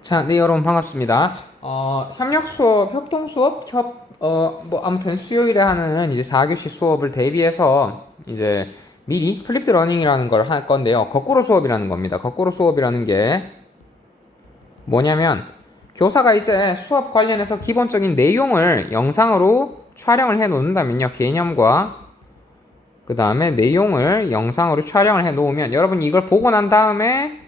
자, 네, 여러분 반갑습니다. 협력 수업, 협동 수업, 아무튼 수요일에 하는 이제 4교시 수업을 대비해서 이제 미리 플립드 러닝이라는 걸 할 건데요. 거꾸로 수업이라는 겁니다. 거꾸로 수업이라는 게 뭐냐면 교사가 이제 수업 관련해서 기본적인 내용을 영상으로 촬영을 해 놓는다면요. 개념과 그 다음에 내용을 영상으로 촬영을 해 놓으면 여러분이 이걸 보고 난 다음에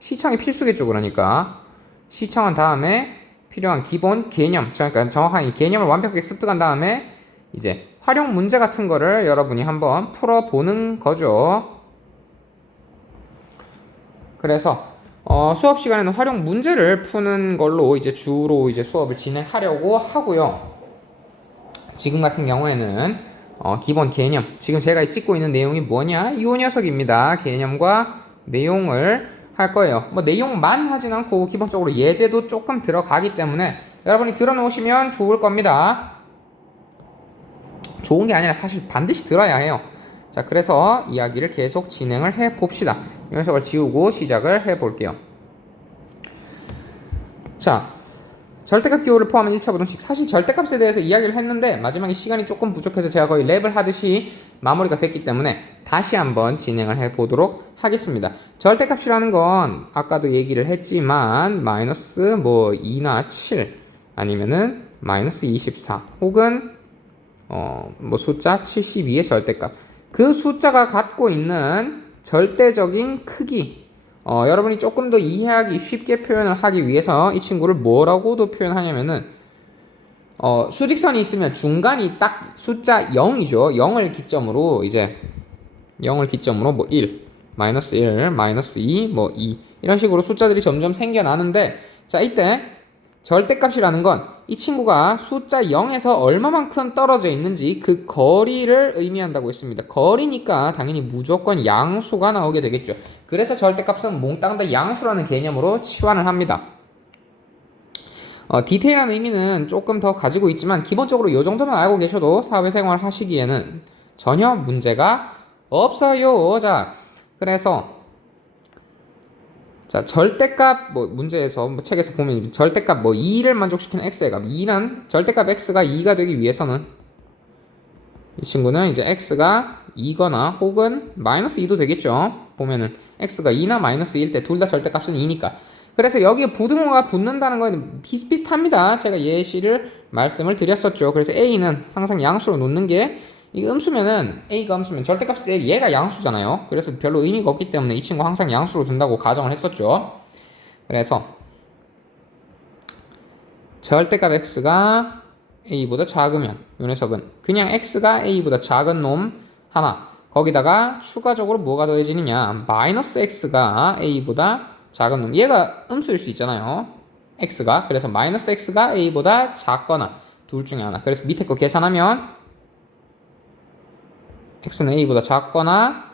시청이 필수겠죠. 그러니까 시청한 다음에 필요한 기본 개념, 그러니까 정확한 이 개념을 완벽하게 습득한 다음에 이제 활용 문제 같은 거를 여러분이 한번 풀어보는 거죠. 그래서 수업 시간에는 활용 문제를 푸는 걸로 이제 주로 이제 수업을 진행하려고 하고요. 지금 같은 경우에는 기본 개념, 지금 제가 찍고 있는 내용이 뭐냐? 이 녀석입니다. 개념과 내용을 할 거예요. 뭐 내용만 하진 않고 기본적으로 예제도 조금 들어가기 때문에 여러분이 들어놓으시면 좋을 겁니다. 좋은 게 아니라 사실 반드시 들어야 해요. 자, 그래서 이야기를 계속 진행을 해 봅시다. 이 녀석을 지우고 시작을 해 볼게요. 자, 절대값 기호를 포함한 1차 부등식. 사실 절대값에 대해서 이야기를 했는데 마지막에 시간이 조금 부족해서 제가 거의 랩을 하듯이 마무리가 됐기 때문에 다시 한번 진행을 해 보도록 하겠습니다. 절대값이라는 건 아까도 얘기를 했지만 마이너스 뭐 2나 7 아니면은 마이너스 24 혹은 뭐 숫자 72의 절대값. 그 숫자가 갖고 있는 절대적인 크기, 여러분이 조금 더 이해하기 쉽게 표현을 하기 위해서 이 친구를 뭐라고도 표현하냐면은 수직선이 있으면 중간이 딱 숫자 0이죠. 0을 기점으로 이제 0을 기점으로 뭐 1, 마이너스 1, 마이너스 2, 뭐 2 이런 식으로 숫자들이 점점 생겨나는데 자, 이때 절대값이라는 건 이 친구가 숫자 0에서 얼마만큼 떨어져 있는지 그 거리를 의미한다고 했습니다. 거리니까 당연히 무조건 양수가 나오게 되겠죠. 그래서 절대값은 몽땅 다 양수라는 개념으로 치환을 합니다. 디테일한 의미는 조금 더 가지고 있지만 기본적으로 이 정도만 알고 계셔도 사회생활 하시기에는 전혀 문제가 없어요. 자, 그래서 자, 절대값 뭐 문제에서 뭐 책에서 보면 절대값 뭐 2를 만족시키는 x의 값 2는 절대값 x가 2가 되기 위해서는 이 친구는 이제 x가 2거나 혹은 마이너스 2도 되겠죠. 보면은 x가 2나 마이너스 2일 때 둘 다 절대값은 2니까. 그래서 여기에 부등호가 붙는다는 건 비슷비슷합니다. 제가 예시를 말씀을 드렸었죠. 그래서 a는 항상 양수로 놓는 게 이게 음수면은 a가 음수면 절대값이 얘가 양수잖아요. 그래서 별로 의미가 없기 때문에 이 친구 항상 양수로 둔다고 가정을 했었죠. 그래서 절대값 x가 a보다 작으면 이 녀석은 그냥 x가 a보다 작은 놈 하나 거기다가 추가적으로 뭐가 더해지느냐 마이너스 x가 a보다 작은 놈 얘가 음수일 수 있잖아요. x가 그래서 마이너스 x가 a보다 작거나 둘 중에 하나. 그래서 밑에 거 계산하면 x는 a보다 작거나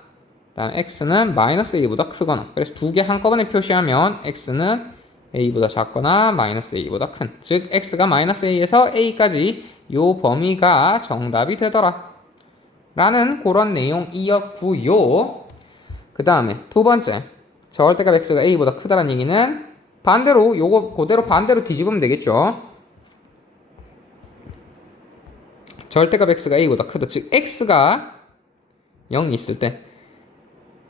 다음 x는 마이너스 a보다 크거나. 그래서 두 개 한꺼번에 표시하면 x는 a보다 작거나 마이너스 a보다 큰. 즉 x가 마이너스 a에서 a까지 요 범위가 정답이 되더라 라는 그런 내용이었고요. 그 다음에 두 번째 절대값 x가 a보다 크다는 얘기는 반대로 요거 그대로 반대로 뒤집으면 되겠죠. 절대값 x가 a보다 크다. 즉 x가 0이 있을 때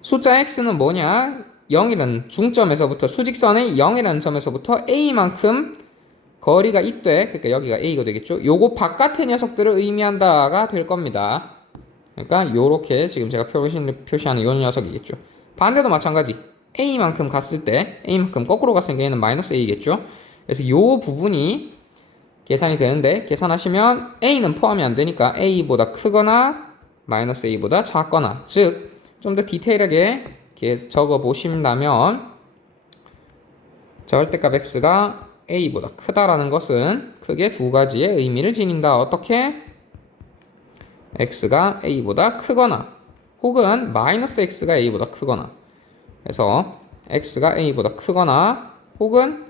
숫자 x는 뭐냐? 0이라는 중점에서부터 수직선의 0이라는 점에서부터 a만큼 거리가 있대. 그러니까 여기가 a가 되겠죠. 요거 바깥의 녀석들을 의미한다가 될 겁니다. 그러니까 요렇게 지금 제가 표시하는 요 녀석이겠죠. 반대도 마찬가지. a만큼 갔을 때 a만큼 거꾸로 갔으니까 얘는 마이너스 a겠죠. 그래서 요 부분이 계산이 되는데 계산하시면 a는 포함이 안 되니까 a보다 크거나 마이너스 a보다 작거나 즉 좀 더 디테일하게 적어 보신다면 절대값 x가 a보다 크다라는 것은 크게 두 가지의 의미를 지닌다. 어떻게? x가 a보다 크거나 혹은 마이너스 x가 a보다 크거나. 그래서 x가 a보다 크거나 혹은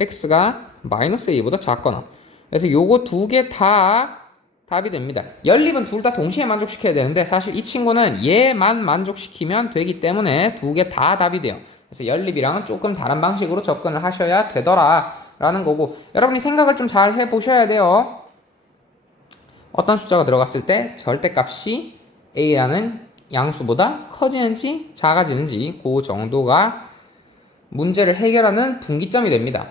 x가 마이너스 a보다 작거나. 그래서 요거 두 개 다 답이 됩니다. 연립은 둘 다 동시에 만족시켜야 되는데 사실 이 친구는 얘만 만족시키면 되기 때문에 두 개 다 답이 돼요. 그래서 연립이랑은 조금 다른 방식으로 접근을 하셔야 되더라라는 거고, 여러분이 생각을 좀 잘 해보셔야 돼요. 어떤 숫자가 들어갔을 때 절대값이 a라는 양수보다 커지는지 작아지는지 그 정도가 문제를 해결하는 분기점이 됩니다.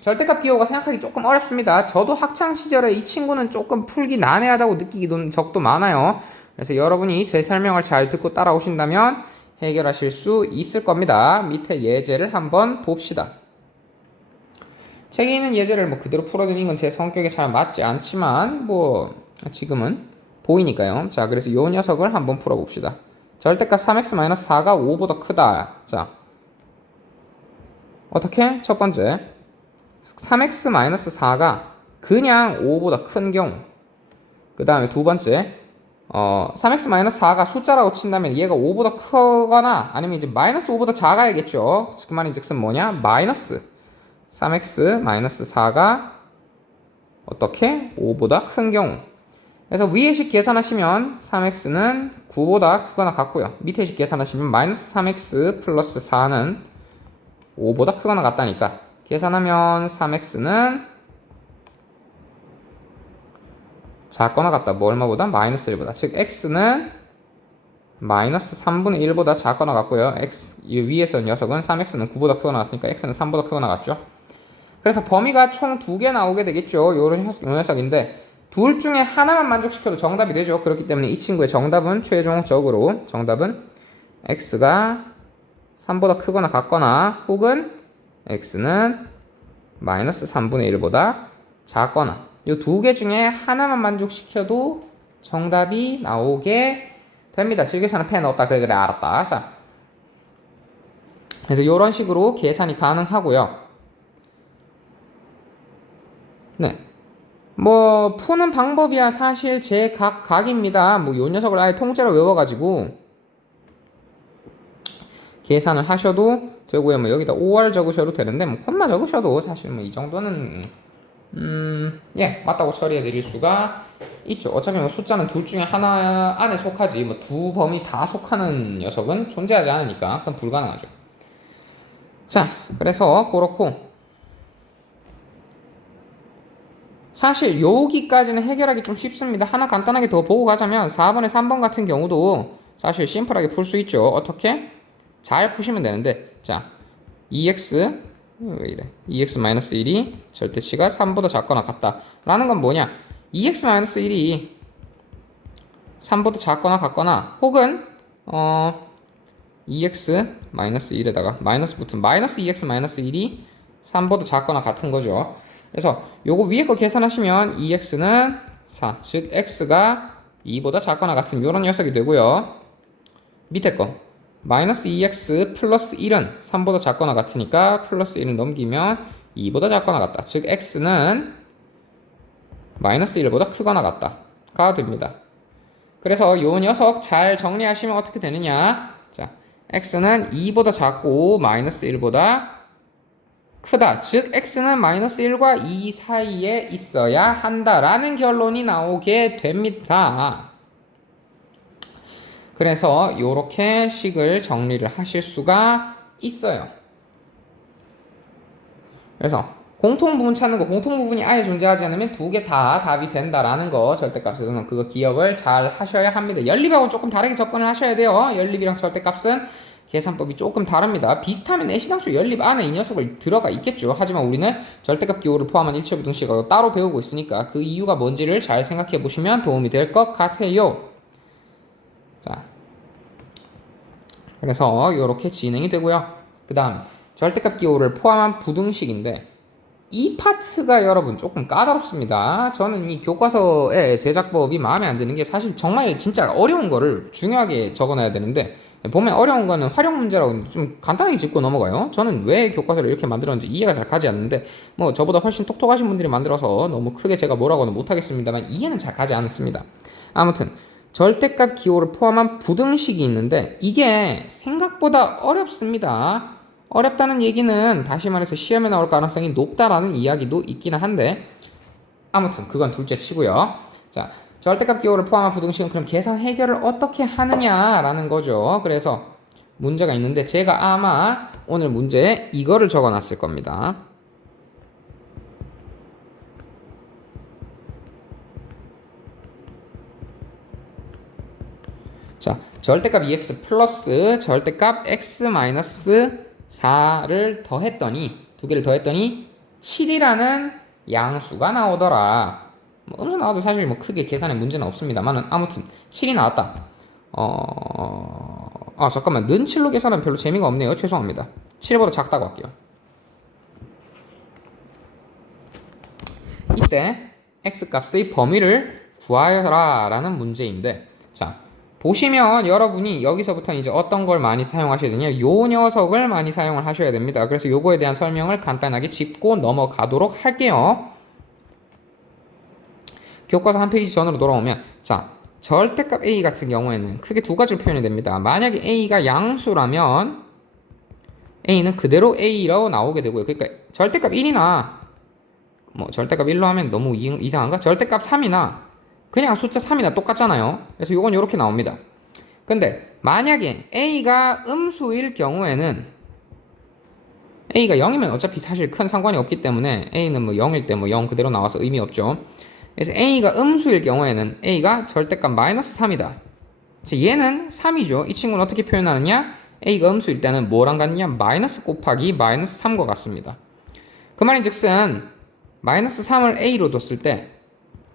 절대값 기호가 생각하기 조금 어렵습니다. 저도 학창 시절에 이 친구는 조금 풀기 난해하다고 느끼던 적도 많아요. 그래서 여러분이 제 설명을 잘 듣고 따라오신다면 해결하실 수 있을 겁니다. 밑에 예제를 한번 봅시다. 책에 있는 예제를 뭐 그대로 풀어드리는 건 제 성격에 잘 맞지 않지만 뭐 지금은 보이니까요. 자, 그래서 이 녀석을 한번 풀어봅시다. 절대값 3x-4가 5보다 크다. 자, 어떻게? 첫 번째, 3x-4가 그냥 5보다 큰 경우. 그 다음에 두 번째, 3x-4가 숫자라고 친다면 얘가 5보다 크거나 아니면 이제 마이너스 5보다 작아야겠죠. 그 말인즉슨 뭐냐? 마이너스 3x-4가 어떻게? 5보다 큰 경우. 그래서 위의 식 계산하시면 3x는 9보다 크거나 같고요. 밑에 식 계산하시면 마이너스 3x 플러스 4는 5보다 크거나 같다니까 계산하면 3x는 작거나 같다. 뭐 얼마보다? 마이너스 1보다. 즉 x는 마이너스 3분의 1보다 작거나 같고요. 이 위에서 녀석은 3x는 9보다 크거나 같으니까 x는 3보다 크거나 같죠. 그래서 범위가 총 2개 나오게 되겠죠. 요런 녀석인데 둘 중에 하나만 만족시켜도 정답이 되죠. 그렇기 때문에 이 친구의 정답은 최종적으로 정답은 x가 3보다 크거나 같거나 혹은 x는 마이너스 3분의 1보다 작거나 이 두 개 중에 하나만 만족시켜도 정답이 나오게 됩니다. 즐겨서는 펜 넣었다. 그래 알았다. 자, 그래서 이런 식으로 계산이 가능하고요. 네. 뭐 푸는 방법이야 사실 제 각입니다. 뭐 요 녀석을 아예 통째로 외워가지고 계산을 하셔도 되고요. 뭐 여기다 5월 적으셔도 되는데 뭐 콤마 적으셔도 사실 뭐 이 정도는 예 맞다고 처리해 드릴 수가 있죠. 어차피 뭐 숫자는 둘 중에 하나 안에 속하지 뭐 두 범위 다 속하는 녀석은 존재하지 않으니까 그건 불가능하죠. 자, 그래서 그렇고 사실 여기까지는 해결하기 좀 쉽습니다. 하나 간단하게 더 보고 가자면 4번에 3번 같은 경우도 사실 심플하게 풀 수 있죠. 어떻게? 잘 푸시면 되는데 자 2x 왜 이래 2x-1이 절대치가 3보다 작거나 같다 라는 건 뭐냐 2x-1이 3보다 작거나 같거나 혹은 2x-1에다가 마이너스 붙은 마이너스 2x-1이 3보다 작거나 같은 거죠. 그래서 요거 위에 거 계산하시면 2x는 4, 즉 x가 2보다 작거나 같은 요런 녀석이 되고요. 밑에 거 마이너스 2x 플러스 1은 3보다 작거나 같으니까 플러스 1을 넘기면 2보다 작거나 같다. 즉 x는 마이너스 1보다 크거나 같다가 됩니다. 그래서 요 녀석 잘 정리하시면 어떻게 되느냐. 자, x는 2보다 작고 마이너스 1보다 크다. 즉 x는 마이너스 1과 2 사이에 있어야 한다라는 결론이 나오게 됩니다. 그래서 이렇게 식을 정리를 하실 수가 있어요. 그래서 공통부분 찾는 거, 공통부분이 아예 존재하지 않으면 두 개 다 답이 된다라는 거 절대값에서는 그거 기억을 잘 하셔야 합니다. 연립하고 조금 다르게 접근을 하셔야 돼요. 연립이랑 절대값은 계산법이 조금 다릅니다. 비슷하면 애시당초 연립 안에 이 녀석을 들어가 있겠죠. 하지만 우리는 절대값 기호를 포함한 일체부등식을 따로 배우고 있으니까 그 이유가 뭔지를 잘 생각해 보시면 도움이 될 것 같아요. 자, 그래서 이렇게 진행이 되고요. 그 다음 절대값 기호를 포함한 부등식인데 이 파트가 여러분 조금 까다롭습니다. 저는 이 교과서의 제작법이 마음에 안 드는 게 사실 정말 진짜 어려운 거를 중요하게 적어놔야 되는데 보면 어려운 거는 활용 문제라고 좀 간단하게 짚고 넘어가요. 저는 왜 교과서를 이렇게 만들었는지 이해가 잘 가지 않는데 뭐 저보다 훨씬 똑똑하신 분들이 만들어서 너무 크게 제가 뭐라고는 못하겠습니다만 이해는 잘 가지 않습니다. 아무튼 절대값 기호를 포함한 부등식이 있는데 이게 생각보다 어렵습니다. 어렵다는 얘기는 다시 말해서 시험에 나올 가능성이 높다라는 이야기도 있기는 한데 아무튼 그건 둘째 치고요. 자, 절대값 기호를 포함한 부등식은 그럼 계산 해결을 어떻게 하느냐라는 거죠. 그래서 문제가 있는데 제가 아마 오늘 문제에 이거를 적어놨을 겁니다. 자, 절대값 2x 플러스 절대값 x 마이너스 4를 더했더니 두 개를 더했더니 7이라는 양수가 나오더라. 뭐 음수 나와도 사실 뭐 크게 계산에 문제는 없습니다만 아무튼 7이 나왔다. 잠깐만 는 7로 계산하면 별로 재미가 없네요. 죄송합니다. 7보다 작다고 할게요. 이때 x값의 범위를 구하여라 라는 문제인데, 자 보시면 여러분이 여기서부터 이제 어떤 걸 많이 사용하셔야 되냐, 요 녀석을 많이 사용을 하셔야 됩니다. 그래서 요거에 대한 설명을 간단하게 짚고 넘어가도록 할게요. 교과서 한 페이지 전으로 돌아오면, 자 절대값 a 같은 경우에는 크게 두 가지로 표현이 됩니다. 만약에 a가 양수라면 a는 그대로 a로 나오게 되고요. 그러니까 절대값 1이나 뭐 절대값 1로 하면 너무 이상한가? 절대값 3이나 그냥 숫자 3이나 똑같잖아요. 그래서 이건 이렇게 나옵니다. 근데 만약에 a가 음수일 경우에는, a가 0이면 어차피 사실 큰 상관이 없기 때문에 a는 뭐 0일 때 뭐 0 그대로 나와서 의미 없죠. 그래서 a가 음수일 경우에는 a가 절대값 마이너스 3이다. 얘는 3이죠. 이 친구는 어떻게 표현하느냐? a가 음수일 때는 뭐랑 같냐? 마이너스 곱하기 마이너스 3과 같습니다. 그 말인즉슨 마이너스 3을 a로 뒀을 때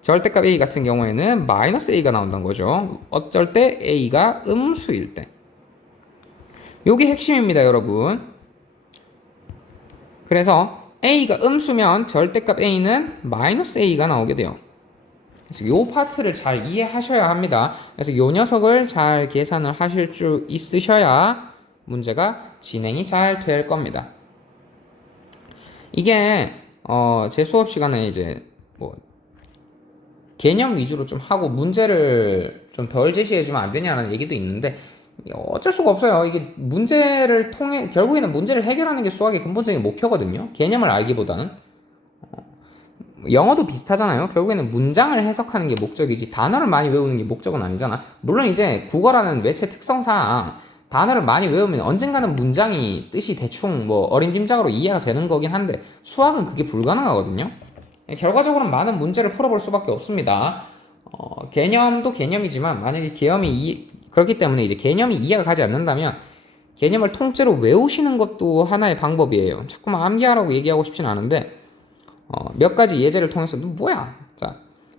절대값 a 같은 경우에는 마이너스 a가 나온다는 거죠. 어쩔 때 a가 음수일 때. 요게 핵심입니다, 여러분. 그래서 a가 음수면 절대값 a는 마이너스 a가 나오게 돼요. 그래서 요 파트를 잘 이해하셔야 합니다. 그래서 요 녀석을 잘 계산을 하실 줄 있으셔야 문제가 진행이 잘 될 겁니다. 이게 제 수업 시간에 이제 뭐 개념 위주로 좀 하고 문제를 좀 덜 제시해주면 안 되냐는 얘기도 있는데, 어쩔 수가 없어요. 이게 문제를 통해 결국에는 문제를 해결하는 게 수학의 근본적인 목표거든요. 개념을 알기보다는. 영어도 비슷하잖아요. 결국에는 문장을 해석하는 게 목적이지 단어를 많이 외우는 게 목적은 아니잖아. 물론 이제 국어라는 매체 특성상 단어를 많이 외우면 언젠가는 문장이 뜻이 대충 뭐 어림짐작으로 이해가 되는 거긴 한데, 수학은 그게 불가능하거든요. 결과적으로는 많은 문제를 풀어볼 수밖에 없습니다. 개념도 개념이지만 만약에 그렇기 때문에 이제 개념이 이해가 가지 않는다면 개념을 통째로 외우시는 것도 하나의 방법이에요. 자꾸만 암기하라고 얘기하고 싶진 않은데, 몇 가지 예제를 통해서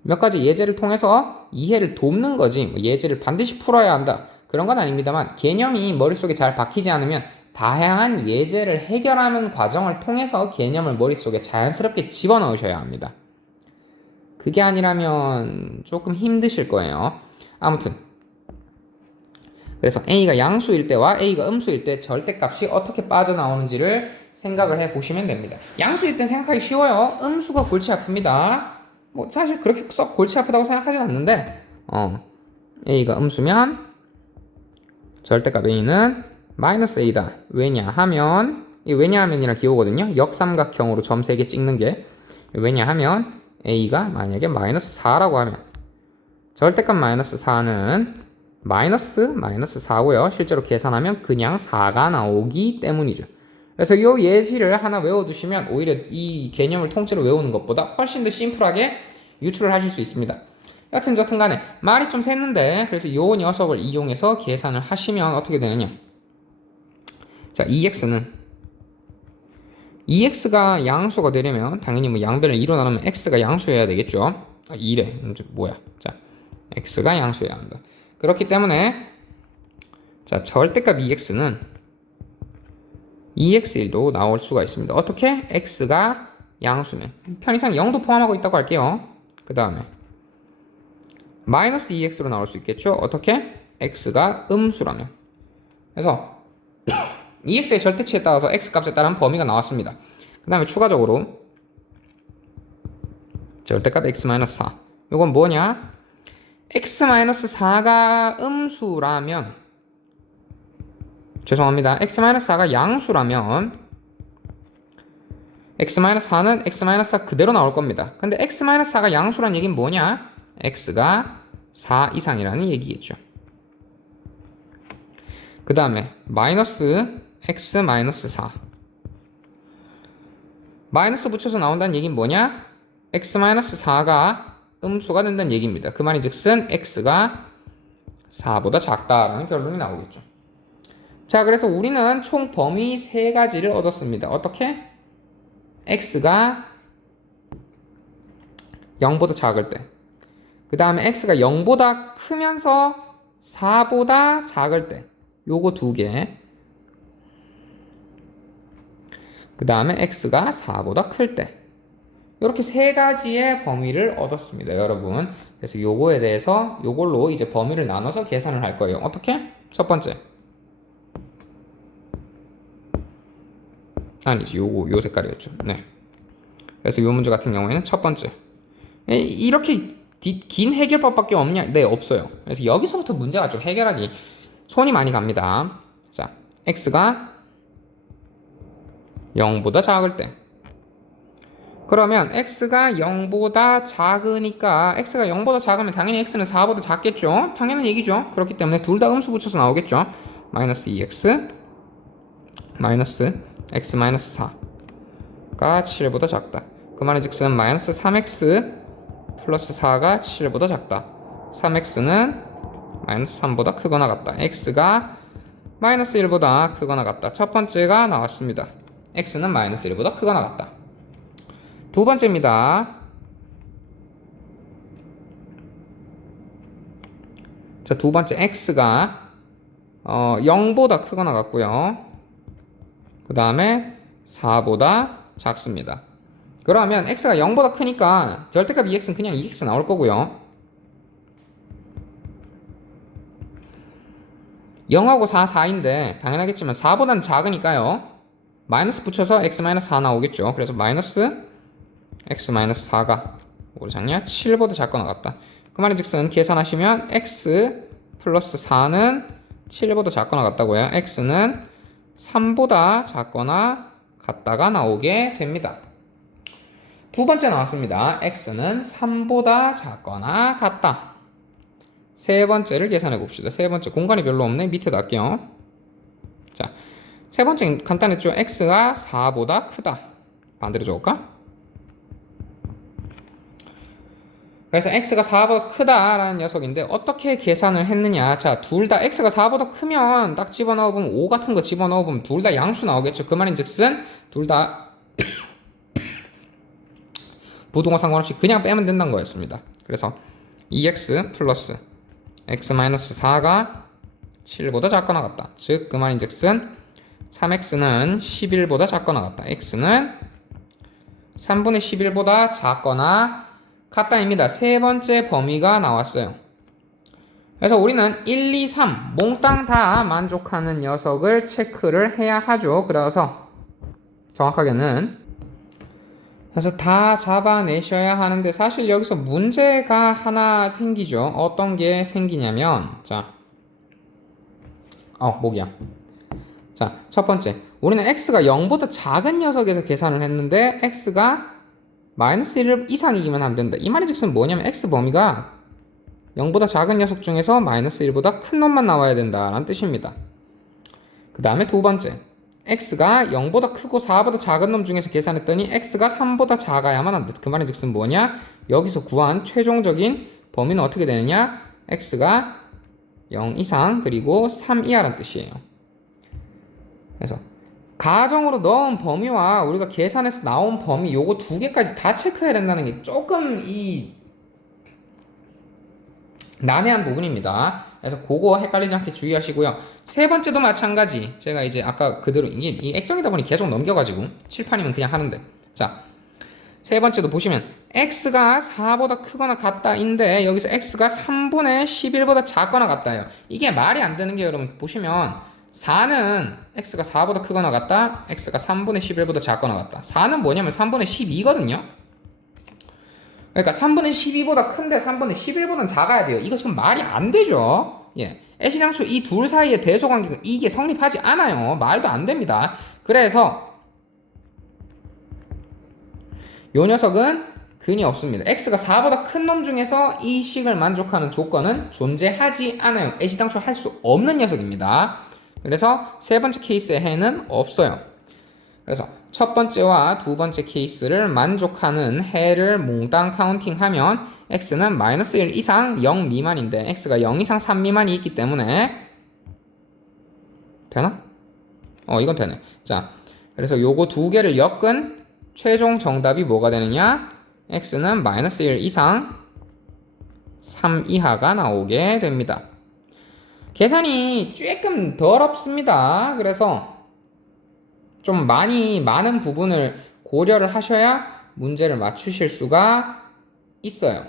몇 가지 예제를 통해서 이해를 돕는 거지, 뭐 예제를 반드시 풀어야 한다 그런 건 아닙니다만, 개념이 머릿속에 잘 박히지 않으면 다양한 예제를 해결하는 과정을 통해서 개념을 머릿속에 자연스럽게 집어넣으셔야 합니다. 그게 아니라면 조금 힘드실 거예요. 아무튼 그래서 a가 양수일 때와 a가 음수일 때 절대값이 어떻게 빠져나오는지를 생각을 해보시면 됩니다. 양수일 땐 생각하기 쉬워요. 음수가 골치 아픕니다. 뭐 사실 그렇게 썩 골치 아프다고 생각하진 않는데, a가 음수면 절대값 a는 마이너스 a다. 왜냐하면이란 기호거든요. 역삼각형으로 점 3개 찍는 게. 왜냐하면 a가 만약에 마이너스 4라고 하면 절대값 마이너스 4는 마이너스 4고요. 실제로 계산하면 그냥 4가 나오기 때문이죠. 그래서 이 예시를 하나 외워두시면 오히려 이 개념을 통째로 외우는 것보다 훨씬 더 심플하게 유출을 하실 수 있습니다. 여튼 간에 말이 좀 샜는데, 그래서 이 녀석을 이용해서 계산을 하시면 어떻게 되느냐. 자, EX가 양수가 되려면 당연히 뭐 양변을 2로 나누면 X가 양수여야 되겠죠. 2래. 뭐야. 자, X가 양수여야 한다. 그렇기 때문에 자, 절대값 EX는 EX1도 나올 수가 있습니다. 어떻게? X가 양수면 편의상 0도 포함하고 있다고 할게요. 그 다음에 마이너스 EX로 나올 수 있겠죠. 어떻게? X가 음수라면. 그래서 EX의 절대치에 따라서 X값에 따른 범위가 나왔습니다. 그 다음에 추가적으로 절대값 X-4. 이건 뭐냐? X-4가 음수라면, 죄송합니다. X-4가 양수라면 X-4는 X-4 그대로 나올 겁니다. 근데 X-4가 양수란 얘기는 뭐냐? X가 4 이상이라는 얘기겠죠. 그 다음에 마이너스 x 마이너스 4. 마이너스 붙여서 나온다는 얘기는 뭐냐? x 마이너스 4가 음수가 된다는 얘기입니다. 그 말인 즉슨 x가 4보다 작다라는 결론이 나오겠죠. 자, 그래서 우리는 총 범위 3가지를 얻었습니다. 어떻게? x가 0보다 작을 때, 그 다음에 x가 0보다 크면서 4보다 작을 때, 요거 2개, 그 다음에 x가 4보다 클 때, 이렇게 3가지의 범위를 얻었습니다, 여러분. 그래서 요거에 대해서 요걸로 이제 범위를 나눠서 계산을 할 거예요. 어떻게? 첫 번째, 아니지, 요 색깔이었죠. 네. 그래서 요 문제 같은 경우에는 첫 번째, 이렇게 긴 해결법밖에 없냐? 네, 없어요. 그래서 여기서부터 문제가 좀 해결하기 손이 많이 갑니다. 자, x가 0보다 작을 때, 그러면 x가 0보다 작으니까, x가 0보다 작으면 당연히 x는 4보다 작겠죠? 당연한 얘기죠. 그렇기 때문에 둘 다 음수 붙여서 나오겠죠. 마이너스 2x 마이너스 x 마이너스 4가 7보다 작다. 그 말은 즉슨 마이너스 3x 플러스 4가 7보다 작다. 3x는 마이너스 3보다 크거나 같다. x가 마이너스 1보다 크거나 같다. 첫 번째가 나왔습니다. x는 마이너스 1보다 크거나 같다. 두 번째입니다. 자, 두 번째 x가 0보다 크거나 같고요. 그 다음에 4보다 작습니다. 그러면 x가 0보다 크니까 절대값 2x는 그냥 2x 나올 거고요. 0하고 4, 4인데 당연하겠지만 4보다는 작으니까요. 마이너스 붙여서 x-4 나오겠죠. 그래서 마이너스 x-4가 뭐로 작냐? 7보다 작거나 같다. 그 말인 즉슨 계산하시면 x 플러스 4는 7보다 작거나 같다고요. x는 3보다 작거나 같다가 나오게 됩니다. 두 번째 나왔습니다. x는 3보다 작거나 같다. 세 번째를 계산해 봅시다. 세 번째 공간이 별로 없네. 밑에 놨게요. 자, 세 번째는 간단했죠. x가 4보다 크다. 반대로 적을까? 그래서 x가 4보다 크다라는 녀석인데 어떻게 계산을 했느냐. 자, 둘 다 x가 4보다 크면 딱 집어넣어보면 5 같은 거 집어넣어보면 둘 다 양수 나오겠죠. 그 말인 즉슨 둘 다 부동화 상관없이 그냥 빼면 된다는 거였습니다. 그래서 2x 플러스 x-4가 7보다 작거나 같다. 즉, 그 말인 즉슨 3x는 11보다 작거나 같다. x는 3분의 11보다 작거나 같다입니다. 세 번째 범위가 나왔어요. 그래서 우리는 1, 2, 3 몽땅 다 만족하는 녀석을 체크를 해야 하죠. 그래서 정확하게는 그래서 다 잡아내셔야 하는데 사실 여기서 문제가 하나 생기죠. 어떤 게 생기냐면 자, 목이야. 자, 첫 번째, 우리는 x가 0보다 작은 녀석에서 계산을 했는데 x가 마이너스 1 이상이기만 하면 된다. 이 말의 즉슨 뭐냐면 x 범위가 0보다 작은 녀석 중에서 마이너스 1보다 큰 놈만 나와야 된다라는 뜻입니다. 그 다음에 두 번째, x가 0보다 크고 4보다 작은 놈 중에서 계산했더니 x가 3보다 작아야만 한다. 그 말의 즉슨 뭐냐? 여기서 구한 최종적인 범위는 어떻게 되느냐? x가 0 이상 그리고 3 이하라는 뜻이에요. 그래서 가정으로 넣은 범위와 우리가 계산해서 나온 범위 요거 두 개까지 다 체크해야 된다는 게 조금 난해한 부분입니다. 그래서 그거 헷갈리지 않게 주의하시고요. 세 번째도 마찬가지. 제가 이제 아까 그대로 이 액정이다 보니 계속 넘겨가지고 칠판이면 그냥 하는데. 자, 세 번째도 보시면 x가 4보다 크거나 같다인데 여기서 x가 3분의 11보다 작거나 같다요. 이게 말이 안 되는 게 여러분 보시면 4는 x가 4보다 크거나 같다. x가 3분의 11보다 작거나 같다. 4는 뭐냐면 3분의 12거든요. 그러니까 3분의 12보다 큰데 3분의 11보다는 작아야 돼요. 이거 지금 말이 안 되죠. 예. 애시당초 이 둘 사이의 대소관계가 이게 성립하지 않아요. 말도 안 됩니다. 그래서 요 녀석은 근이 없습니다. x가 4보다 큰 놈 중에서 이 식을 만족하는 조건은 존재하지 않아요. 애시당초 할 수 없는 녀석입니다. 그래서 세 번째 케이스의 해는 없어요. 그래서 첫 번째와 두 번째 케이스를 만족하는 해를 몽땅 카운팅하면 x는 마이너스 1 이상 0 미만인데 x가 0 이상 3 미만이 있기 때문에 되나? 이건 되네. 자, 그래서 요거 두 개를 엮은 최종 정답이 뭐가 되느냐? x는 마이너스 1 이상 3 이하가 나오게 됩니다. 계산이 조금 덜 어렵습니다. 그래서 좀 많은 부분을 고려를 하셔야 문제를 맞추실 수가 있어요.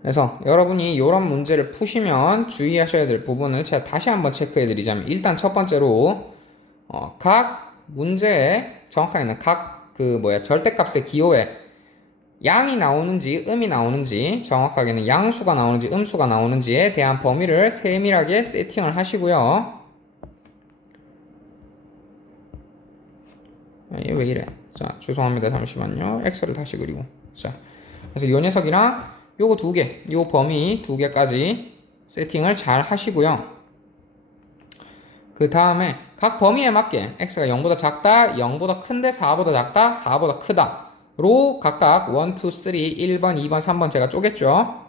그래서 여러분이 이런 문제를 푸시면 주의하셔야 될 부분을 제가 다시 한번 체크해 드리자면, 일단 첫 번째로 각 문제에 정확하게는 각 절대값의 기호에 양이 나오는지 음이 나오는지, 정확하게는 양수가 나오는지 음수가 나오는지에 대한 범위를 세밀하게 세팅을 하시고요. 얘 왜 이래? 자, 죄송합니다. 잠시만요. 엑셀을 다시 그리고. 자, 그래서 요 녀석이랑 요거 두 개, 요 범위 두 개까지 세팅을 잘 하시고요. 그 다음에 각 범위에 맞게 x가 0보다 작다, 0보다 큰데 4보다 작다, 4보다 크다 로 각각 1, 2, 3, 1번, 2번, 3번 제가 쪼갰죠.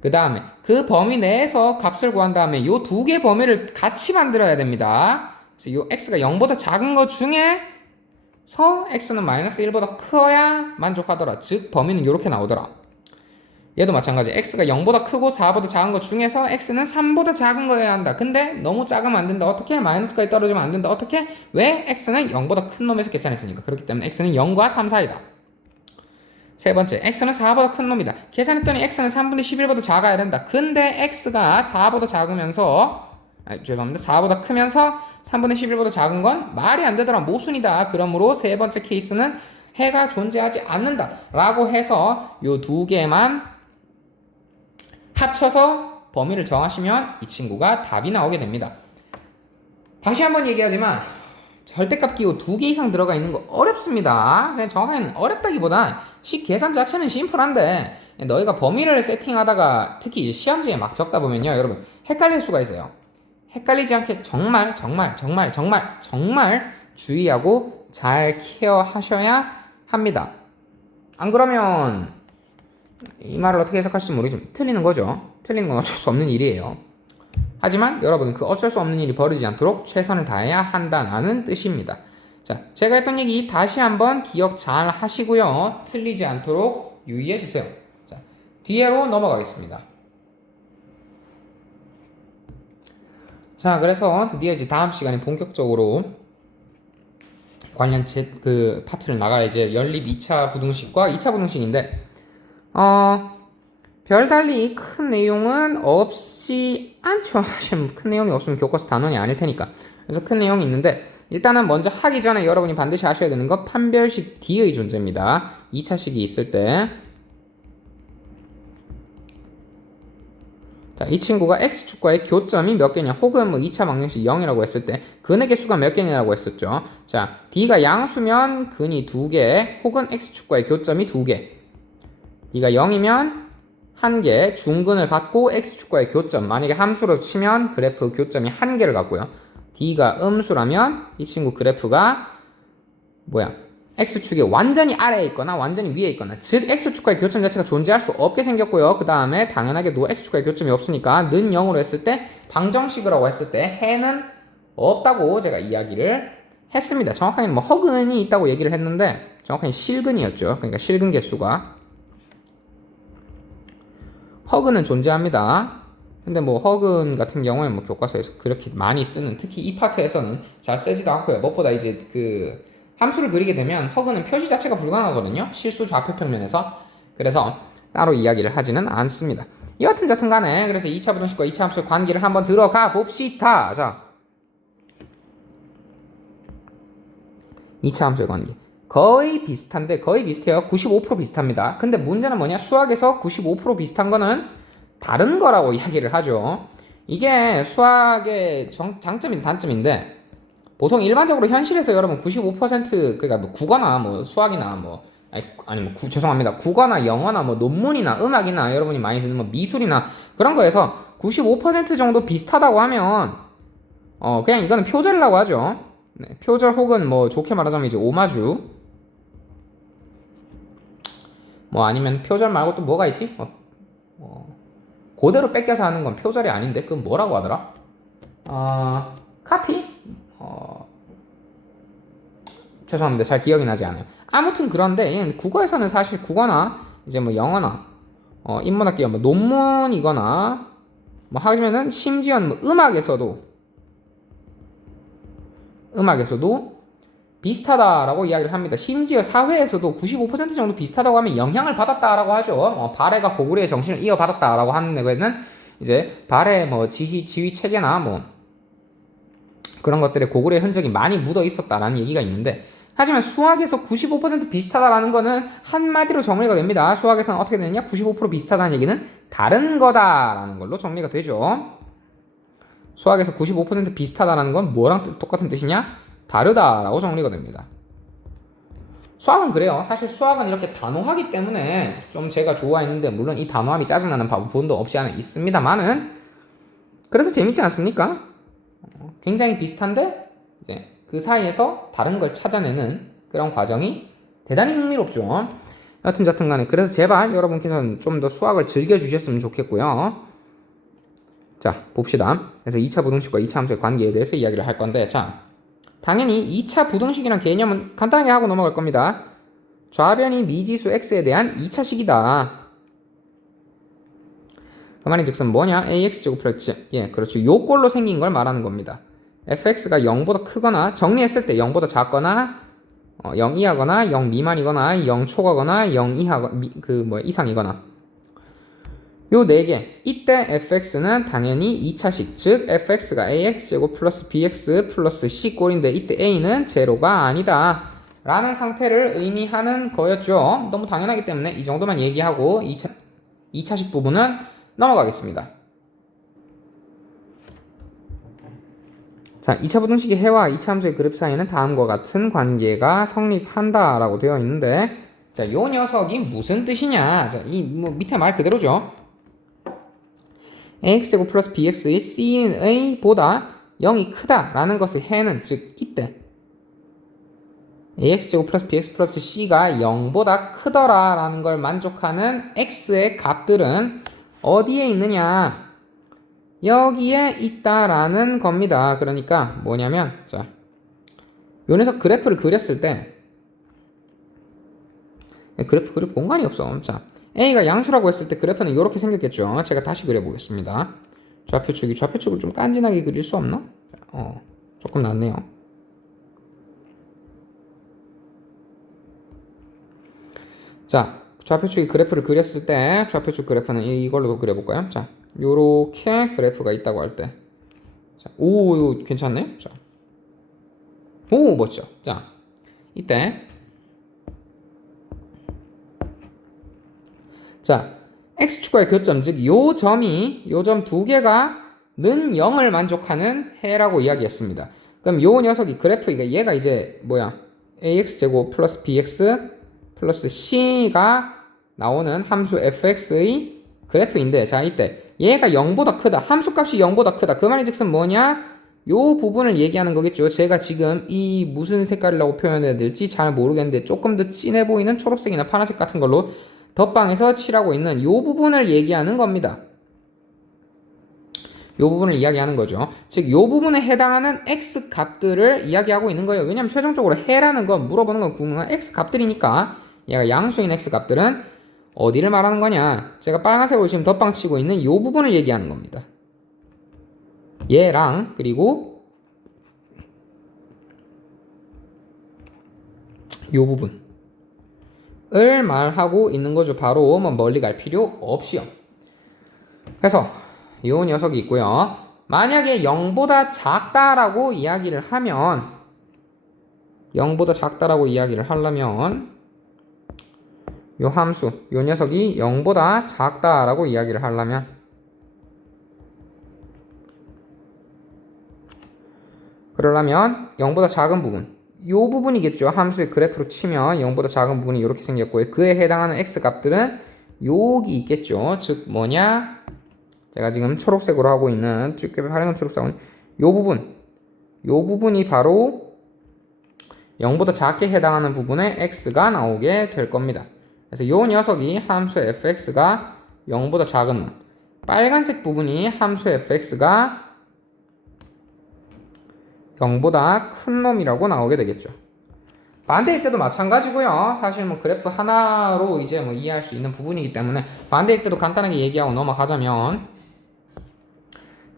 그 다음에 그 범위 내에서 값을 구한 다음에 요 두 개 범위를 같이 만들어야 됩니다. 그래서 요 x가 0보다 작은 것 중에서 x는 마이너스 1보다 커야 만족하더라. 즉 범위는 이렇게 나오더라. 얘도 마찬가지. x가 0보다 크고 4보다 작은 것 중에서 x는 3보다 작은 거여야 한다. 근데 너무 작으면 안 된다. 어떻게? 마이너스까지 떨어지면 안 된다. 어떻게? 왜? x는 0보다 큰 놈에서 계산했으니까. 그렇기 때문에 x는 0과 3 사이다. 세 번째, x는 4보다 큰 놈이다. 계산했더니 x는 3분의 11보다 작아야 된다. 근데 x가 4보다 작으면서 죄송합니다. 4보다 크면서 3분의 11보다 작은 건 말이 안 되더라. 모순이다. 그러므로 세 번째 케이스는 해가 존재하지 않는다. 라고 해서 요 두 개만 합쳐서 범위를 정하시면 이 친구가 답이 나오게 됩니다. 다시 한번 얘기하지만 절대값 기호 두 개 이상 들어가 있는 거 어렵습니다. 그냥 정확하게는 어렵다기보단 계산 자체는 심플한데 너희가 범위를 세팅하다가 특히 시험지에 막 적다 보면요, 여러분 헷갈릴 수가 있어요. 헷갈리지 않게 정말 주의하고 잘 케어하셔야 합니다. 안 그러면 이 말을 어떻게 해석할지 모르지만 틀리는 거죠. 틀리는 건 어쩔 수 없는 일이에요. 하지만 여러분은 그 어쩔 수 없는 일이 벌어지지 않도록 최선을 다해야 한다는 뜻입니다. 자, 제가 했던 얘기 다시 한번 기억 잘 하시고요. 틀리지 않도록 유의해 주세요. 자, 뒤로 넘어가겠습니다. 자, 그래서 드디어 이제 다음 시간에 본격적으로 관련 그 파트를 나갈 이제 연립 2차 부등식과 2차 부등식인데, 별달리 큰 내용은 없지 않죠. 사실 큰 내용이 없으면 교과서 단원이 아닐 테니까. 그래서 큰 내용이 있는데, 일단은 먼저 하기 전에 여러분이 반드시 아셔야 되는 건 판별식 D의 존재입니다. 2차식이 있을 때. 자, 이 친구가 X축과의 교점이 몇 개냐, 혹은 뭐 2차 방정식 0이라고 했을 때 근의 개수가 몇 개냐라고 했었죠. 자, D가 양수면 근이 2개, 혹은 X축과의 교점이 2개. D가 0이면 1개, 중근을 갖고 X축과의 교점, 만약에 함수로 치면 그래프 교점이 1개를 갖고요. D가 음수라면 이 친구 그래프가 X축이 완전히 아래에 있거나 완전히 위에 있거나, 즉 X축과의 교점 자체가 존재할 수 없게 생겼고요. 그 다음에 당연하게도 X축과의 교점이 없으니까 는 0으로 했을 때, 방정식이라고 했을 때 해는 없다고 제가 이야기를 했습니다. 정확하게는 뭐 허근이 있다고 얘기를 했는데 정확하게 실근이었죠. 그러니까 실근 개수가. 허근은 존재합니다. 근데 뭐 허근 같은 경우에 뭐 교과서에서 그렇게 많이 쓰는, 특히 이 파트에서는 잘 쓰지도 않고요. 무엇보다 이제 그 함수를 그리게 되면 허근은 표시 자체가 불가능하거든요. 실수 좌표 평면에서. 그래서 따로 이야기를 하지는 않습니다. 여하튼 간에 그래서 2차 부등식과 2차 함수의 관계를 한번 들어가 봅시다. 자, 2차 함수의 관계 거의 비슷한데, 거의 비슷해요. 95% 비슷합니다. 근데 문제는 뭐냐, 수학에서 95% 비슷한 거는 다른 거라고 이야기를 하죠. 이게 수학의 장점이자 단점인데, 보통 일반적으로 현실에서 여러분 95% 그러니까 뭐 국어나 뭐 수학이나 뭐 죄송합니다. 국어나 영어나 뭐 논문이나 음악이나 여러분이 많이 듣는 뭐 미술이나 그런 거에서 95% 정도 비슷하다고 하면 그냥 이거는 표절이라고 하죠. 네, 표절 혹은 뭐 좋게 말하자면 이제 오마주. 뭐 아니면 표절 말고 또 뭐가 있지? 그대로 뺏겨서 하는 건 표절이 아닌데 그건 뭐라고 하더라? 카피? 죄송합니다. 잘 기억이 나지 않아요. 아무튼 그런데 국어에서는 사실 국어나 이제 뭐 영어나 인문학기가 뭐 논문이거나 뭐 하면은 심지어는 뭐 음악에서도 비슷하다라고 이야기를 합니다. 심지어 사회에서도 95% 정도 비슷하다고 하면 영향을 받았다라고 하죠. 바레가 고구려의 정신을 이어받았다라고 하는 데는 이제 바레 뭐 지휘 체계나 뭐 그런 것들에 고구려의 흔적이 많이 묻어 있었다라는 얘기가 있는데, 하지만 수학에서 95% 비슷하다라는 거는 한마디로 정리가 됩니다. 수학에서는 어떻게 되느냐? 95% 비슷하다는 얘기는 다른 거다라는 걸로 정리가 되죠. 수학에서 95% 비슷하다라는 건 뭐랑 똑같은 뜻이냐? 다르다라고 정리가 됩니다. 수학은 그래요. 사실 수학은 이렇게 단호하기 때문에 좀 제가 좋아했는데, 물론 이 단호함이 짜증나는 부분도 없지 않아 있습니다만은 그래서 재밌지 않습니까? 굉장히 비슷한데 이제 그 사이에서 다른 걸 찾아내는 그런 과정이 대단히 흥미롭죠. 여튼 간에 그래서 제발 여러분께서는 좀 더 수학을 즐겨주셨으면 좋겠고요. 자, 봅시다. 그래서 2차 부등식과 2차 함수의 관계에 대해서 이야기를 할 건데, 자, 당연히 2차 부등식이란 개념은 간단하게 하고 넘어갈 겁니다. 좌변이 미지수 x에 대한 2차식이다. 그 말인 즉슨 뭐냐? ax제곱 플러스 그렇죠. 요꼴로 생긴 걸 말하는 겁니다. fx가 0보다 크거나, 정리했을 때 0보다 작거나 0 이하거나 0 미만이거나 0 초과거나 0 이상이거나 요 4개. 이때 fx는 당연히 2차식, 즉 fx가 ax제곱 플러스 bx 플러스 c꼴인데 이때 a는 제로가 아니다 라는 상태를 의미하는 거였죠. 너무 당연하기 때문에 이 정도만 얘기하고 2차식 부분은 넘어가겠습니다. 자, 2차 부등식의 해와 2차 함수의 그래프 사이에는 다음과 같은 관계가 성립한다 라고 되어 있는데, 자, 요 녀석이 무슨 뜻이냐? 자, 뭐 밑에 말 그대로죠. ax제곱 플러스 bx의 c의 보다 0이 크다 라는 것의 해는, 즉 이때 ax제곱 플러스 bx 플러스 c가 0보다 크더라 라는 걸 만족하는 x의 값들은 어디에 있느냐? 여기에 있다라는 겁니다. 그러니까 뭐냐면, 자, 요 녀석 그래프를 그렸을 때 그래프 그릴 공간이 없어. 자, A가 양수라고 했을 때 그래프는 이렇게 생겼겠죠. 제가 다시 그려보겠습니다. 좌표축을 좀 깐진하게 그릴 수 없나? 조금 낫네요. 자, 좌표축이 그래프를 그렸을 때 좌표축 그래프는 이걸로 그려볼까요? 자, 요렇게 그래프가 있다고 할 때, 자, 오, 이거 괜찮네. 자, 오, 멋져. 자, 이때 자, x축과의 교점, 즉 요 점 두 개가 는 0을 만족하는 해라고 이야기했습니다. 그럼 요 녀석이 얘가 이제 뭐야? ax제곱 플러스 bx 플러스 c가 나오는 함수 fx의 그래프인데, 자, 이때 얘가 0보다 크다. 함수값이 0보다 크다. 그 말이 즉슨 뭐냐? 요 부분을 얘기하는 거겠죠. 제가 지금 이 무슨 색깔이라고 표현해야 될지 잘 모르겠는데 조금 더 진해 보이는 초록색이나 파란색 같은 걸로 덧방에서 칠하고 있는 요 부분을 얘기하는 겁니다. 요 부분을 이야기하는 거죠. 즉, 요 부분에 해당하는 x 값들을 이야기하고 있는 거예요. 왜냐면 최종적으로 해라는 건, 물어보는 건 구분한 x 값들이니까 얘가 양수인 x 값들은 어디를 말하는 거냐? 제가 빨간색으로 지금 덧방 치고 있는 요 부분을 얘기하는 겁니다. 얘랑 그리고 요 부분을 말하고 있는 거죠. 바로 뭐 멀리 갈 필요 없이요. 그래서 요 녀석이 있고요. 만약에 0보다 작다라고 이야기를 하면, 0보다 작다라고 이야기를 하려면 요 함수, 요 녀석이 0보다 작다라고 이야기를 하려면 그러려면 0보다 작은 부분, 요 부분이겠죠. 함수의 그래프로 치면 0보다 작은 부분이 이렇게 생겼고요. 그에 해당하는 x 값들은 여기 있겠죠. 즉 뭐냐? 제가 지금 초록색으로 하고 있는, 밝은 초록색은 요 부분, 요 부분이 바로 0보다 작게 해당하는 부분에 x가 나오게 될 겁니다. 그래서 요 녀석이 함수 fx가 0보다 작은 놈, 빨간색 부분이 함수 fx가 0보다 큰 놈이라고 나오게 되겠죠. 반대일 때도 마찬가지고요. 사실 뭐 그래프 하나로 이제 뭐 이해할 수 있는 부분이기 때문에 반대일 때도 간단하게 얘기하고 넘어가자면,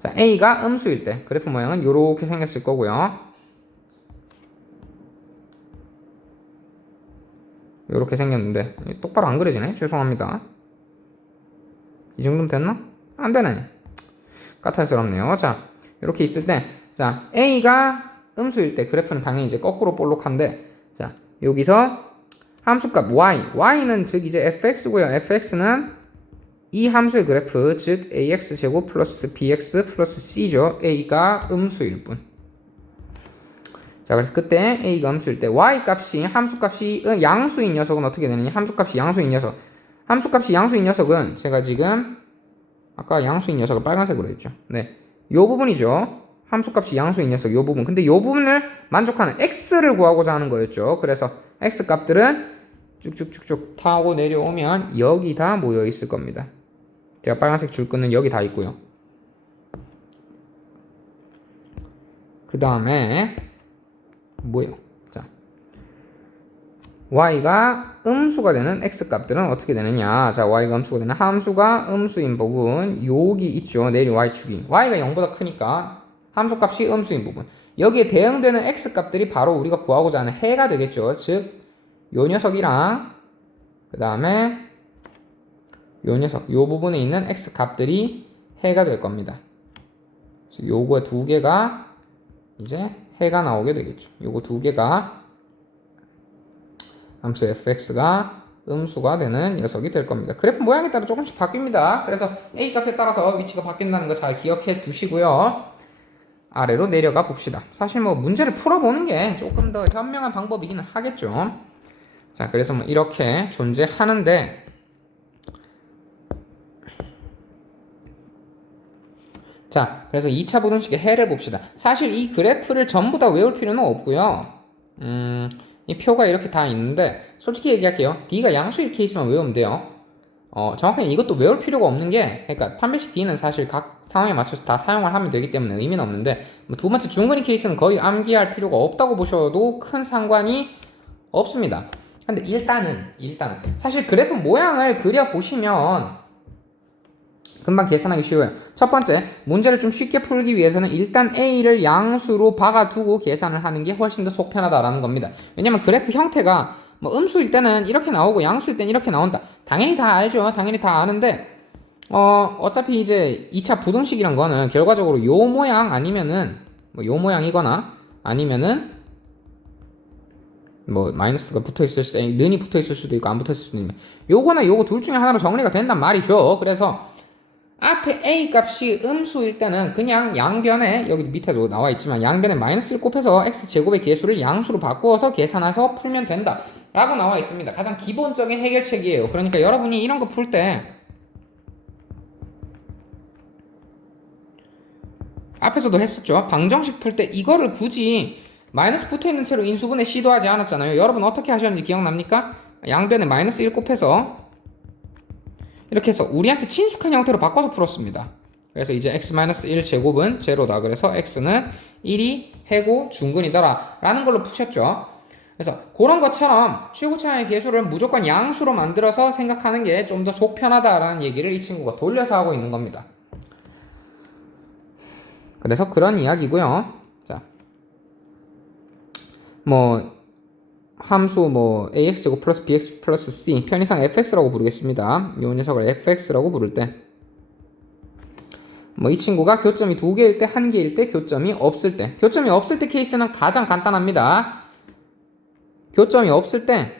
자, a가 음수일 때 그래프 모양은 이렇게 생겼을 거고요. 이렇게 생겼는데 똑바로 안 그려지네. 죄송합니다. 이 정도면 됐나? 안 되네. 까탈스럽네요. 자, 이렇게 있을 때, 자, a가 음수일 때 그래프는 당연히 이제 거꾸로 볼록한데, 자, 여기서 함수값 y는 즉 이제 fx고요. fx는 이 함수의 그래프, 즉 ax제곱 플러스 bx 플러스 c죠. a가 음수일 뿐. 자, 그래서 그때 a가 음수일 때 y 값이 함수값이 양수인 녀석은 어떻게 되느냐? 함수값이 양수인 녀석은 제가 지금 아까 양수인 녀석을 빨간색으로 했죠. 네, 요 부분이죠. 함수값이 양수인 녀석 요 부분. 근데 요 부분을 만족하는 x를 구하고자 하는 거였죠. 그래서 x 값들은 쭉쭉쭉쭉 타고 내려오면 여기 다 모여 있을 겁니다. 제가 빨간색 줄끈은 여기 다 있고요. 그 다음에 뭐예요? 자, y가 음수가 되는 x 값들은 어떻게 되느냐? 자, y가 음수가 되는 함수가 음수인 부분 여기 있죠. 내리 y축이. y가 0보다 크니까 함수값이 음수인 부분. 여기에 대응되는 x 값들이 바로 우리가 구하고자 하는 해가 되겠죠. 즉, 요 녀석이랑 그 다음에 요 녀석, 요 부분에 있는 x 값들이 해가 될 겁니다. 즉, 요거 두 개가 이제 해가 나오게 되겠죠. 요거 두 개가 함수 fx가 음수가 되는 녀석이 될 겁니다. 그래프 모양에 따라 조금씩 바뀝니다. 그래서 a 값에 따라서 위치가 바뀐다는 거 잘 기억해 두시고요. 아래로 내려가 봅시다. 사실 뭐 문제를 풀어보는 게 조금 더 현명한 방법이긴 하겠죠. 자, 그래서 뭐 이렇게 존재하는데, 자, 그래서 2차 부등식의 해를 봅시다. 사실 이 그래프를 전부 다 외울 필요는 없고요. 이 표가 이렇게 다 있는데, 솔직히 얘기할게요. D가 양수일 케이스만 외우면 돼요. 정확하게 이것도 외울 필요가 없는 게, 그러니까 판별식 D는 사실 각 상황에 맞춰서 다 사용을 하면 되기 때문에 의미는 없는데, 뭐 두 번째 중근의 케이스는 거의 암기할 필요가 없다고 보셔도 큰 상관이 없습니다. 근데 일단은 사실 그래프 모양을 그려보시면 금방 계산하기 쉬워요. 첫 번째, 문제를 좀 쉽게 풀기 위해서는 일단 A를 양수로 박아두고 계산을 하는 게 훨씬 더 속 편하다라는 겁니다. 왜냐면 그래프 형태가 뭐 음수일 때는 이렇게 나오고 양수일 때는 이렇게 나온다. 당연히 다 알죠. 당연히 다 아는데 어차피 이제 2차 부등식이란 거는 결과적으로 요 모양 아니면은 뭐 요 모양이거나 아니면은 뭐 마이너스가 붙어있을 수도 있고 는이 붙어있을 수도 있고 안 붙어있을 수도 있는 요거나 요거 둘 중에 하나로 정리가 된단 말이죠. 그래서 앞에 a 값이 음수일 때는 그냥 양변에 여기 밑에도 나와 있지만 양변에 마이너스를 곱해서 x제곱의 개수를 양수로 바꾸어서 계산해서 풀면 된다 라고 나와 있습니다. 가장 기본적인 해결책이에요. 그러니까 여러분이 이런 거 풀 때 앞에서도 했었죠. 방정식 풀 때 이거를 굳이 마이너스 붙어있는 채로 인수분해 시도하지 않았잖아요. 여러분 어떻게 하셨는지 기억납니까? 양변에 마이너스 1 곱해서 이렇게 해서 우리한테 친숙한 형태로 바꿔서 풀었습니다. 그래서 이제 x-1 제곱은 제로다. 그래서 x는 1이 해고 중근이더라 라는 걸로 푸셨죠. 그래서 그런 것처럼 최고차의 계수를 무조건 양수로 만들어서 생각하는 게 좀 더 속 편하다라는 얘기를 이 친구가 돌려서 하고 있는 겁니다. 그래서 그런 이야기고요. 자, 뭐 함수 뭐 ax제곱 플러스 bx 플러스 c 편의상 fx라고 부르겠습니다. 이 녀석을 fx라고 부를 때 뭐 이 친구가 교점이 2개일 때 1개일 때 교점이 없을 때 케이스는 가장 간단합니다. 교점이 없을 때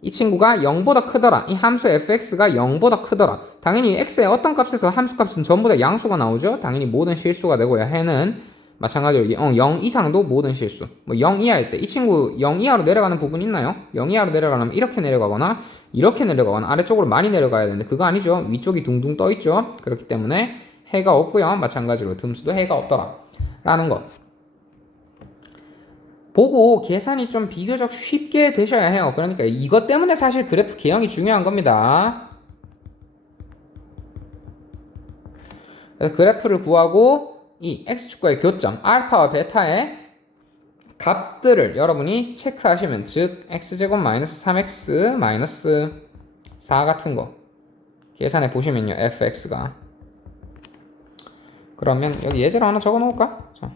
이 친구가 0보다 크더라. 이 함수 fx가 0보다 크더라. 당연히 x의 어떤 값에서 함수값은 전부 다 양수가 나오죠. 당연히 모든 실수가 되고요. 해는 마찬가지로 0 이상도 모든 실수. 뭐 0 이하일 때 이 친구 0 이하로 내려가는 부분 있나요? 0 이하로 내려가려면 이렇게 내려가거나 이렇게 내려가거나 아래쪽으로 많이 내려가야 되는데 그거 아니죠. 위쪽이 둥둥 떠 있죠. 그렇기 때문에 해가 없고요. 마찬가지로 듬수도 해가 없더라 라는 거. 보고 계산이 좀 비교적 쉽게 되셔야 해요. 그러니까 이것 때문에 사실 그래프 개형이 중요한 겁니다. 그래서 그래프를 구하고 이 x축과의 교점 알파와 베타의 값들을 여러분이 체크하시면, 즉 x제곱 마이너스 3x 마이너스 4 같은 거 계산해 보시면요, fx가, 그러면 여기 예제로 하나 적어 놓을까? 자.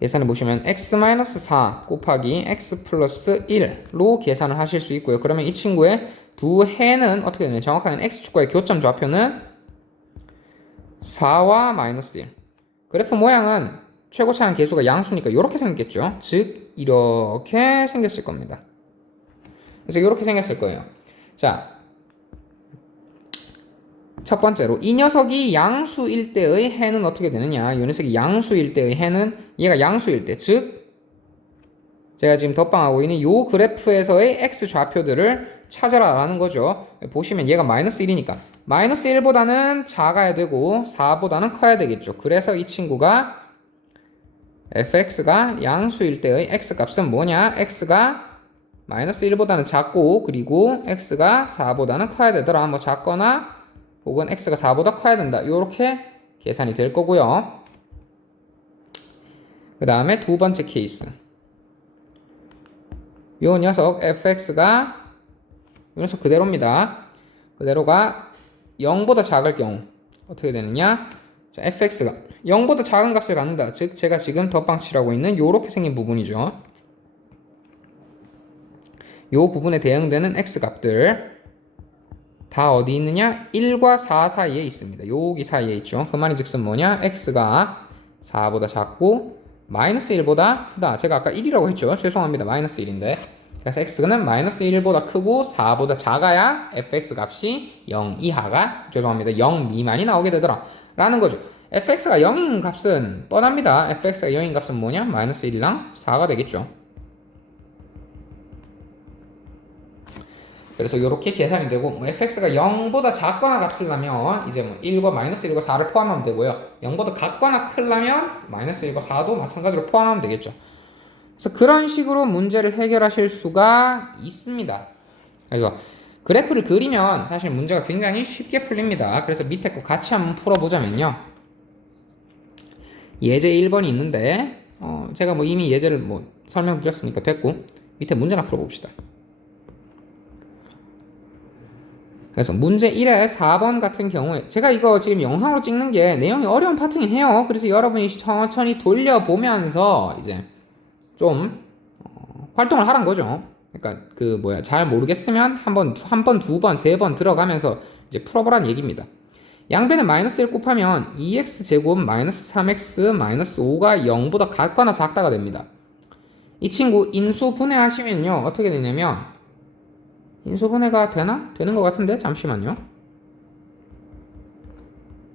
계산해 보시면 x-4 곱하기 x 플러스 1로 계산을 하실 수 있고요. 그러면 이 친구의 두 해는 어떻게 되냐면, 정확하게 x축과의 교점 좌표는 4와 마이너스 1. 그래프 모양은 최고차항 계수가 양수니까 이렇게 생겼겠죠. 즉 이렇게 생겼을 겁니다. 그래서 이렇게 생겼을 거예요. 자, 첫 번째로 이 녀석이 양수일 때의 해는 어떻게 되느냐. 이 녀석이 양수일 때의 해는, 얘가 양수일 때, 즉 제가 지금 덧방하고 있는 이 그래프에서의 x 좌표들을 찾아라라는 거죠. 보시면 얘가 마이너스 1이니까 마이너스 1보다는 작아야 되고 4보다는 커야 되겠죠. 그래서 이 친구가 fx가 양수일 때의 x 값은 뭐냐, x가 마이너스 1보다는 작고, 그리고 x가 4보다는 커야 되더라. 뭐 작거나 혹은 x가 4보다 커야 된다. 이렇게 계산이 될 거고요. 그 다음에 두 번째 케이스, 요 녀석 fx가 요 녀석 그대로입니다. 그대로가 0보다 작을 경우 어떻게 되느냐. 자, fx가 0보다 작은 값을 갖는다. 즉 제가 지금 덧방치라고 있는 요렇게 생긴 부분이죠. 요 부분에 대응되는 x 값들 다 어디 있느냐? 1과 4 사이에 있습니다. 여기 사이에 있죠. 그 말이 즉슨 뭐냐? x가 4보다 작고 마이너스 1보다 크다. 제가 아까 1이라고 했죠. 죄송합니다. 마이너스 1인데. 그래서 x는 마이너스 1보다 크고 4보다 작아야 fx 값이 0 이하가, 죄송합니다, 0 미만이 나오게 되더라 라는 거죠. fx가 0인 값은 뻔합니다. fx가 0인 값은 뭐냐? 마이너스 1이랑 4가 되겠죠. 그래서 이렇게 계산이 되고, 뭐 fx가 0보다 작거나 같으려면 이제 뭐 1과 마이너스 1과 4를 포함하면 되고요. 0보다 같거나 크려면 마이너스 1과 4도 마찬가지로 포함하면 되겠죠. 그래서 그런 식으로 문제를 해결하실 수가 있습니다. 그래서 그래프를 그리면 사실 문제가 굉장히 쉽게 풀립니다. 그래서 밑에 거 같이 한번 풀어보자면요. 예제 1번이 있는데 제가 뭐 이미 예제를 뭐 설명드렸으니까 됐고, 밑에 문제나 풀어봅시다. 그래서 문제 1의 4번 같은 경우에, 제가 이거 지금 영상으로 찍는 게 내용이 어려운 파트긴 해요. 그래서 여러분이 천천히 돌려보면서 이제 좀 활동을 하란 거죠. 그러니까 잘 모르겠으면 한 번, 두 번, 세 번 들어가면서 이제 풀어보라는 얘기입니다. 양변에 마이너스 1 곱하면 2x 제곱 마이너스 3x 마이너스 5가 0보다 같거나 작다가 됩니다. 이 친구 인수 분해하시면요, 어떻게 되냐면, 인수분해가 되나? 되는 것 같은데? 잠시만요.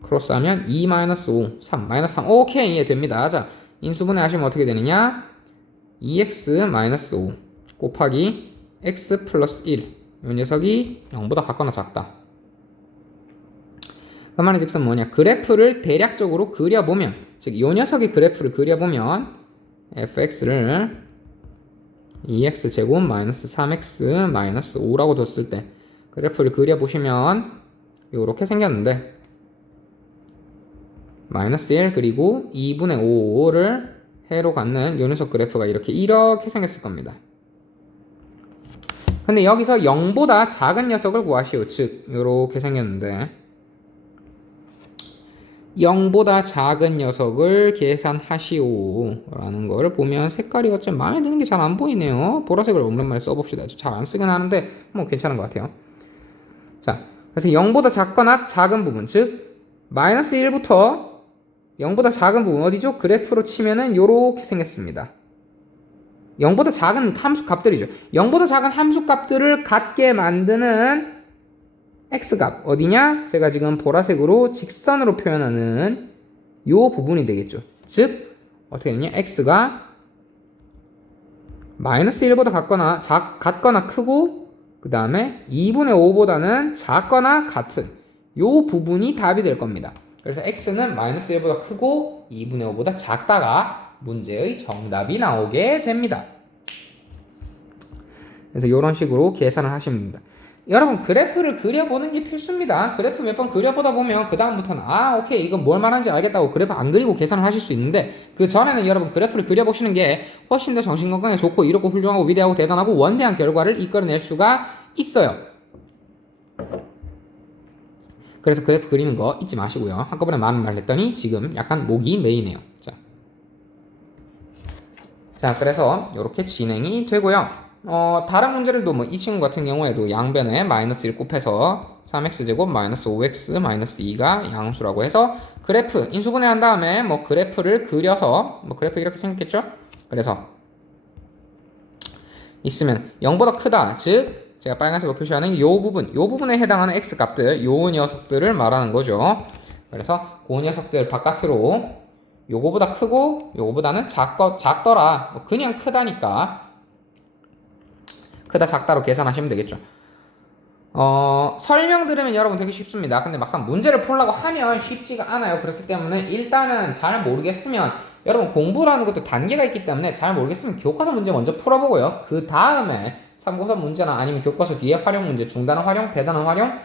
크로스하면 2-5, 3, 오케이, 예, 됩니다. 자, 인수분해 하시면 어떻게 되느냐? 2x-5 곱하기 x 플러스 1. 이 녀석이 0보다 같거나 작다. 그 말이 즉슨 뭐냐? 그래프를 대략적으로 그려보면, 즉, 이 녀석이 그래프를 그려보면 fx를 2x 제곱 마이너스 3x 마이너스 5라고 뒀을 때 그래프를 그려보시면 이렇게 생겼는데, 마이너스 1 그리고 2분의 5를 해로 갖는 요 녀석 그래프가 이렇게 생겼을 겁니다. 근데 여기서 0보다 작은 녀석을 구하시오. 즉 이렇게 생겼는데, 0보다 작은 녀석을 계산하시오 라는 거를 보면 색깔이 어쩜 마음에 드는 게 잘 안 보이네요. 보라색을 오랜만에 써봅시다. 잘 안 쓰긴 하는데 뭐 괜찮은 것 같아요. 자, 그래서 0보다 작거나 작은 부분, 즉 마이너스 1부터 0보다 작은 부분 어디죠? 그래프로 치면은 요렇게 생겼습니다. 0보다 작은 함수 값들이죠. 0보다 작은 함수 값들을 같게 만드는 x값 어디냐? 제가 지금 보라색으로 직선으로 표현하는 요 부분이 되겠죠. 즉 어떻게 되냐? x가 마이너스 1보다 같거나 크고, 그 다음에 2분의 5보다는 작거나 같은 요 부분이 답이 될 겁니다. 그래서 x는 마이너스 1보다 크고 2분의 5보다 작다가 문제의 정답이 나오게 됩니다. 그래서 이런 식으로 계산을 하시면 됩니다. 여러분 그래프를 그려보는 게 필수입니다. 그래프 몇 번 그려보다 보면 그 다음부터는 오케이 이건 뭘 말하는지 알겠다고 그래프 안 그리고 계산을 하실 수 있는데, 그 전에는 여러분 그래프를 그려보시는 게 훨씬 더 정신건강에 좋고 이롭고 훌륭하고 위대하고 대단하고 원대한 결과를 이끌어낼 수가 있어요. 그래서 그래프 그리는 거 잊지 마시고요. 한꺼번에 많은 말 했더니 지금 약간 목이 메이네요. 자 그래서 이렇게 진행이 되고요. 다른 문제들도 뭐 이 친구 같은 경우에도 양변에 마이너스 1 곱해서 3x제곱 마이너스 5x 마이너스 2가 양수라고 해서 그래프 인수분해한 다음에 뭐 그래프를 그려서 뭐 그래프 이렇게 생겼겠죠? 그래서 있으면 0보다 크다, 즉 제가 빨간색으로 표시하는 요 부분에 해당하는 x 값들, 요 녀석들을 말하는 거죠. 그래서 그 녀석들 바깥으로 요거보다 크고 요거보다는 작더라, 뭐 그냥 크다니까 크다 작다로 계산하시면 되겠죠. 설명 들으면 여러분 되게 쉽습니다. 근데 막상 문제를 풀려고 하면 쉽지가 않아요. 그렇기 때문에 일단은 잘 모르겠으면, 여러분 공부라는 것도 단계가 있기 때문에 잘 모르겠으면 교과서 문제 먼저 풀어보고요. 그 다음에 참고서 문제나 아니면 교과서 뒤에 활용 문제, 중단원 활용, 대단원 활용,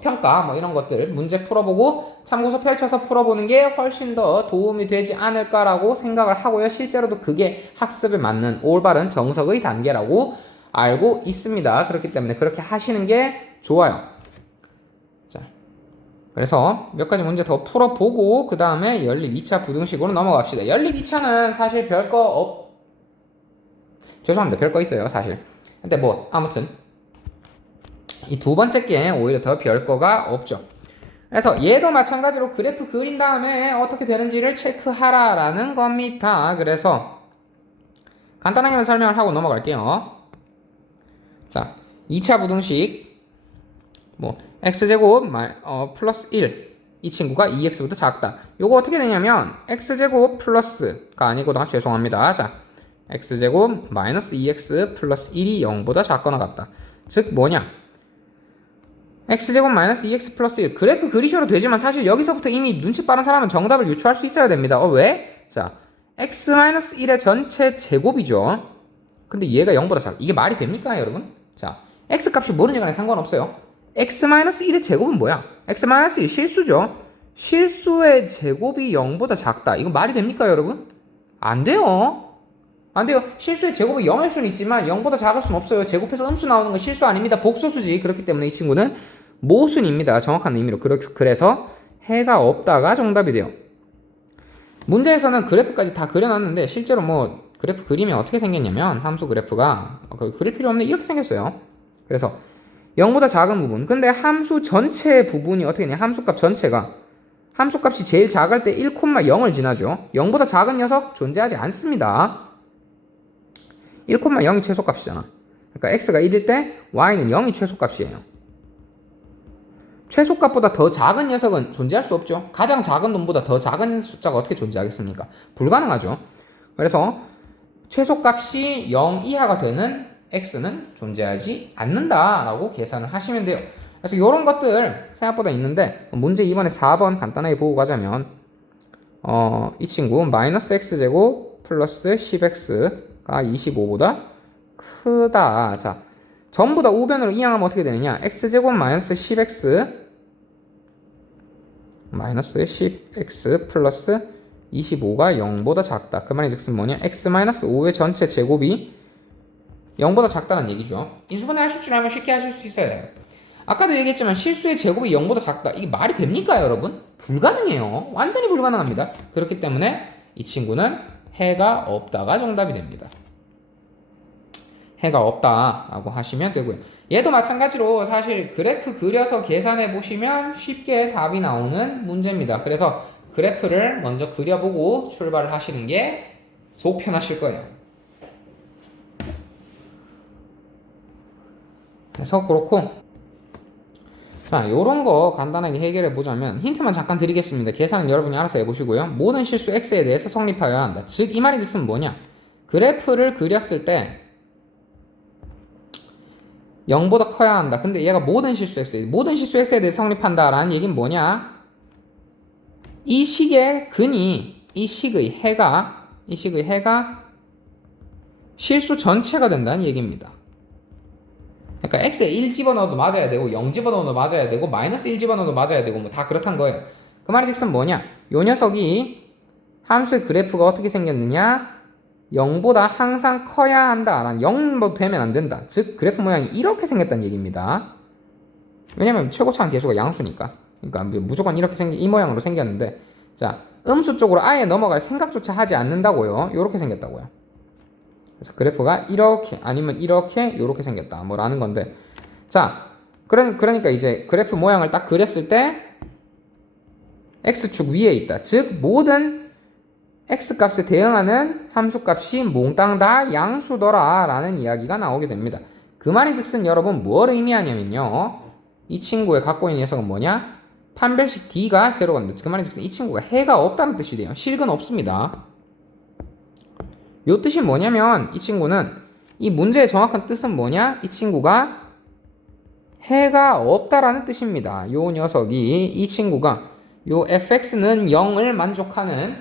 평가 뭐 이런 것들 문제 풀어보고 참고서 펼쳐서 풀어보는 게 훨씬 더 도움이 되지 않을까라고 생각을 하고요. 실제로도 그게 학습에 맞는 올바른 정석의 단계라고 알고 있습니다. 그렇기 때문에 그렇게 하시는 게 좋아요. 자, 그래서 몇 가지 문제 더 풀어보고 그 다음에 연립 2차 부등식으로 넘어갑시다. 연립 2차는 사실 죄송합니다. 별거 있어요, 사실. 근데 뭐 아무튼 이 두 번째 게 오히려 더 별거가 없죠. 그래서 얘도 마찬가지로 그래프 그린 다음에 어떻게 되는지를 체크하라라는 겁니다. 그래서 간단하게만 설명을 하고 넘어갈게요. 자, 2차 부등식 뭐 x제곱 플러스 1, 이 친구가 2x보다 작다. 요거 어떻게 되냐면 x제곱 플러스가 아니고 죄송합니다. 자, x제곱 마이너스 2x 플러스 1이 0보다 작거나 같다. 즉 뭐냐, x제곱 마이너스 2x 플러스 1, 그래프 그리셔도 되지만 사실 여기서부터 이미 눈치 빠른 사람은 정답을 유추할 수 있어야 됩니다. 왜? 자, x 마이너스 1의 전체 제곱이죠. 근데 얘가 0보다 작아. 이게 말이 됩니까 여러분? 자, x 값이 뭐든지 간에 상관없어요. x 마이너스 1의 제곱은 뭐야? x 마이너스 1 실수죠. 실수의 제곱이 0보다 작다. 이거 말이 됩니까 여러분? 안 돼요. 안 돼요. 실수의 제곱이 0일 수는 있지만 0보다 작을 수는 없어요. 제곱해서 음수 나오는 건 실수 아닙니다. 복소수지. 그렇기 때문에 이 친구는 모순입니다. 정확한 의미로. 그래서 해가 없다가 정답이 돼요. 문제에서는 그래프까지 다 그려놨는데 실제로 뭐 그래프 그리면 어떻게 생겼냐면 함수 그래프가 그릴 필요 없네 이렇게 생겼어요. 그래서 0보다 작은 부분, 근데 함수 전체 부분이 어떻게 되냐, 함수값 전체가 함수값이 제일 작을 때 1,0을 지나죠. 0보다 작은 녀석 존재하지 않습니다. 1,0이 최소값이잖아. 그러니까 x가 1일 때 y는 0이 최소값이에요. 최소값보다 더 작은 녀석은 존재할 수 없죠. 가장 작은 놈보다 더 작은 숫자가 어떻게 존재하겠습니까? 불가능하죠. 그래서 최소값이 0 이하가 되는 x는 존재하지 않는다라고 계산을 하시면 돼요. 그래서 이런 것들 생각보다 있는데 문제 2번에 4번 간단하게 보고 가자면 이 친구 마이너스 x제곱 플러스 10x가 25보다 크다. 자, 전부 다 우변으로 이항하면 어떻게 되느냐, x제곱 마이너스 10x 플러스 25가 0보다 작다. 그 말이 즉슨 뭐냐, x 마이너스 5의 전체 제곱이 0보다 작다는 얘기죠. 인수분해 하실 줄 알면 쉽게 하실 수 있어요. 아까도 얘기했지만 실수의 제곱이 0보다 작다. 이게 말이 됩니까 여러분? 불가능해요. 완전히 불가능합니다. 그렇기 때문에 이 친구는 해가 없다가 정답이 됩니다. 해가 없다라고 하시면 되고요. 얘도 마찬가지로 사실 그래프 그려서 계산해 보시면 쉽게 답이 나오는 문제입니다. 그래서 그래프를 먼저 그려보고 출발을 하시는 게 속 편하실 거예요. 그래서 그렇고, 자, 요런 거 간단하게 해결해 보자면 힌트만 잠깐 드리겠습니다. 계산은 여러분이 알아서 해보시고요. 모든 실수 x에 대해서 성립하여야 한다. 즉 이 말이 즉슨 뭐냐, 그래프를 그렸을 때 0보다 커야 한다. 근데 얘가 모든 실수 x에 대해서 성립한다라는 얘기는 뭐냐, 이 식의 근이 이 식의 해가 실수 전체가 된다는 얘기입니다. 그러니까 x에 1 집어넣어도 맞아야 되고 0 집어넣어도 맞아야 되고 마이너스 1 집어넣어도 맞아야 되고 뭐 다 그렇단 거예요. 그 말인즉슨 뭐냐? 요 녀석이 함수의 그래프가 어떻게 생겼느냐? 0보다 항상 커야 한다. 0뭐 되면 안 된다. 즉 그래프 모양이 이렇게 생겼다는 얘기입니다. 왜냐면 최고차항 계수가 양수니까. 그러니까 무조건 이렇게 이 모양으로 생겼는데, 자 음수 쪽으로 아예 넘어갈 생각조차 하지 않는다고요. 이렇게 생겼다고요. 그래서 그래프가 이렇게 아니면 이렇게 요렇게 생겼다 뭐라는 건데, 자 그러니까 이제 그래프 모양을 딱 그렸을 때 x축 위에 있다. 즉 모든 x값에 대응하는 함수값이 몽땅 다 양수더라 라는 이야기가 나오게 됩니다. 그 말인즉슨 여러분 뭘 의미하냐면요, 이 친구의 갖고 있는 녀석은 뭐냐? 판별식 d가 제로가 된다. 그 말인즉슨 이 친구가 해가 없다는 뜻이 돼요. 실근 없습니다. 요 뜻이 뭐냐면 이 친구는, 이 문제의 정확한 뜻은 뭐냐? 이 친구가 해가 없다라는 뜻입니다. 요 녀석이, 이 친구가 요 fx는 0을 만족하는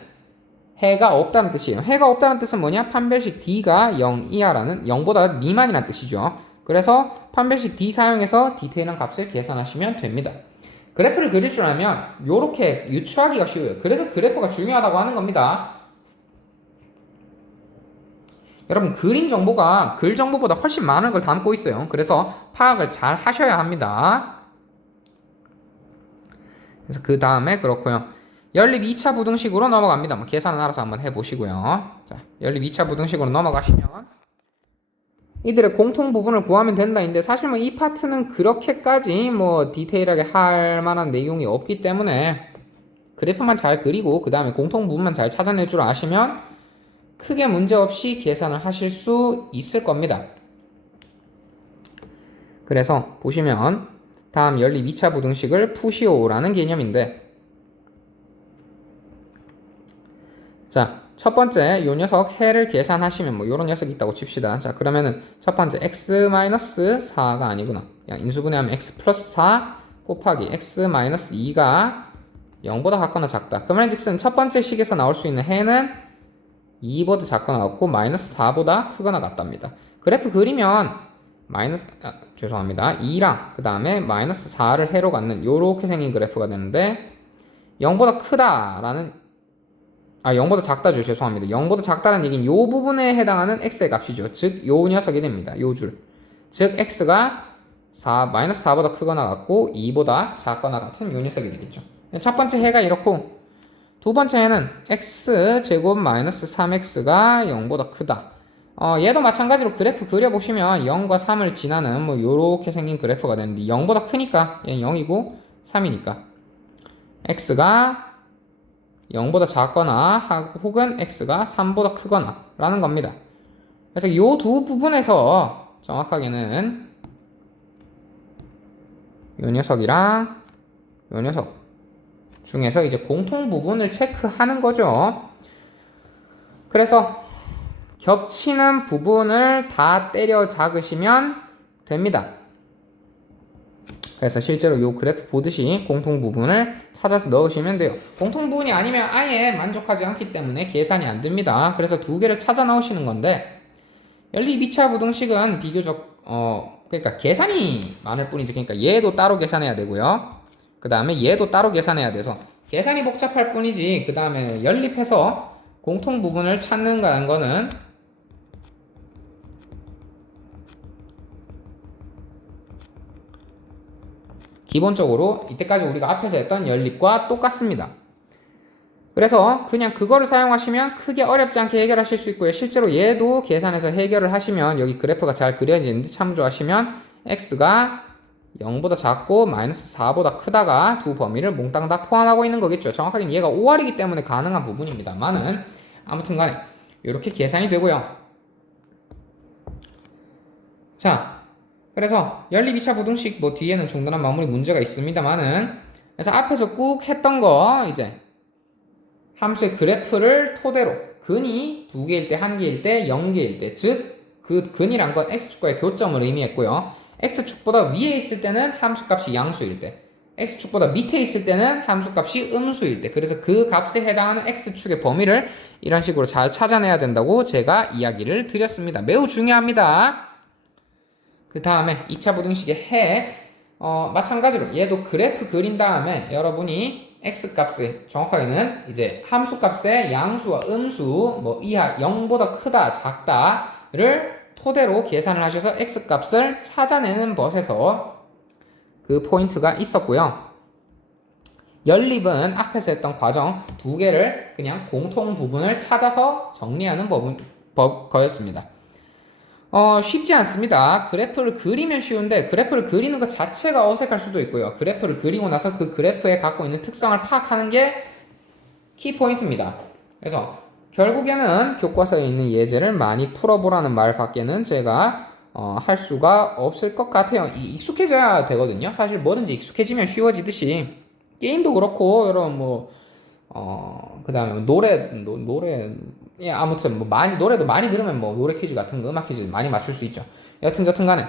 해가 없다는 뜻이에요. 해가 없다는 뜻은 뭐냐? 판별식 d가 0 이하라는, 0보다 미만이라는 뜻이죠. 그래서 판별식 d 사용해서 디테일한 값을 계산하시면 됩니다. 그래프를 그릴 줄 알면 요렇게 유추하기가 쉬워요. 그래서 그래프가 중요하다고 하는 겁니다. 여러분 그림 정보가 글 정보보다 훨씬 많은 걸 담고 있어요. 그래서 파악을 잘 하셔야 합니다. 그래서 그 다음에 그렇고요. 연립 2차 부등식으로 넘어갑니다. 뭐 계산은 알아서 한번 해보시고요. 자, 연립 2차 부등식으로 넘어가시면 이들의 공통 부분을 구하면 된다인데, 사실 뭐 이 파트는 그렇게까지 뭐 디테일하게 할 만한 내용이 없기 때문에 그래프만 잘 그리고 그 다음에 공통 부분만 잘 찾아낼 줄 아시면 크게 문제없이 계산을 하실 수 있을 겁니다. 그래서 보시면 다음 연립 2차 부등식을 푸시오라는 개념인데, 자, 첫 번째 요 녀석 해를 계산하시면 뭐 요런 녀석이 있다고 칩시다. 자, 그러면은 첫 번째 x-4가 아니구나. 그냥 인수분해하면 x 플러스 4 곱하기 x-2가 0보다 같거나 작다. 그 말인즉슨 첫 번째 식에서 나올 수 있는 해는 2보다 작거나 같고 마이너스 4보다 크거나 같답니다. 그래프 그리면 죄송합니다. 2랑 그 다음에 마이너스 4를 해로 갖는 요렇게 생긴 그래프가 되는데, 0보다 크다라는 0보다 작다죠. 죄송합니다. 0보다 작다는 얘기는 요 부분에 해당하는 x의 값이죠. 즉, 요 녀석이 됩니다. 요 줄. 즉, x가 마이너스 4보다 크거나 같고 2보다 작거나 같은 요 녀석이 되겠죠. 첫 번째 해가 이렇고, 두 번째 해는 x제곱 마이너스 3x가 0보다 크다. 얘도 마찬가지로 그래프 그려보시면 0과 3을 지나는 뭐 요렇게 생긴 그래프가 되는데, 0보다 크니까 얘는 0이고 3이니까 x가 0보다 작거나 혹은 x가 3보다 크거나 라는 겁니다. 그래서 요 두 부분에서 정확하게는 요 녀석이랑 요 녀석 중에서 이제 공통 부분을 체크하는 거죠. 그래서 겹치는 부분을 다 때려 잡으시면 됩니다. 그래서 실제로 요 그래프 보듯이 공통 부분을 찾아서 넣으시면 돼요. 공통 부분이 아니면 아예 만족하지 않기 때문에 계산이 안 됩니다. 그래서 두 개를 찾아 넣으시는 건데, 연립 2차 부등식은 비교적 그러니까 계산이 많을 뿐이지, 그러니까 얘도 따로 계산해야 되고요. 그 다음에 얘도 따로 계산해야 돼서 계산이 복잡할 뿐이지, 그 다음에 연립해서 공통 부분을 찾는다는 거는 기본적으로 이때까지 우리가 앞에서 했던 연립과 똑같습니다. 그래서 그냥 그거를 사용하시면 크게 어렵지 않게 해결하실 수 있고요. 실제로 얘도 계산해서 해결을 하시면 여기 그래프가 잘 그려지는데 참조하시면 x가 0보다 작고 마이너스 4보다 크다가 두 범위를 몽땅 다 포함하고 있는 거겠죠. 정확하게 얘가 5R이기 때문에 가능한 부분입니다만은 아무튼 간에 이렇게 계산이 되고요. 자, 그래서 연립 2차 부등식 뭐 뒤에는 중단한 마무리 문제가 있습니다만은, 그래서 앞에서 꾹 했던 거 이제 함수의 그래프를 토대로 근이 2개일 때, 1개일 때, 0개일 때, 즉 그 근이란 건 x축과의 교점을 의미했고요. x축보다 위에 있을 때는 함수값이 양수일 때, x축보다 밑에 있을 때는 함수값이 음수일 때, 그래서 그 값에 해당하는 x축의 범위를 이런 식으로 잘 찾아내야 된다고 제가 이야기를 드렸습니다. 매우 중요합니다. 그 다음에 2차 부등식의 해, 마찬가지로 얘도 그래프 그린 다음에 여러분이 x값의 정확하게는 이제 함수값의 양수와 음수 뭐 이하 0보다 크다 작다를 토대로 계산을 하셔서 x값을 찾아내는 것에서 그 포인트가 있었고요. 연립은 앞에서 했던 과정 두 개를 그냥 공통 부분을 찾아서 정리하는 거였습니다. 쉽지 않습니다. 그래프를 그리면 쉬운데 그래프를 그리는 것 자체가 어색할 수도 있고요. 그래프를 그리고 나서 그 그래프에 갖고 있는 특성을 파악하는 게 키포인트입니다. 그래서 결국에는 교과서에 있는 예제를 많이 풀어보라는 말 밖에는 제가 할 수가 없을 것 같아요. 익숙해져야 되거든요. 사실 뭐든지 익숙해지면 쉬워지듯이 게임도 그렇고 여러분 그 다음에 노래 예, 아무튼 뭐 노래도 많이 들으면 뭐 노래 퀴즈 같은 거 음악 퀴즈 많이 맞출 수 있죠. 여튼 저튼 간에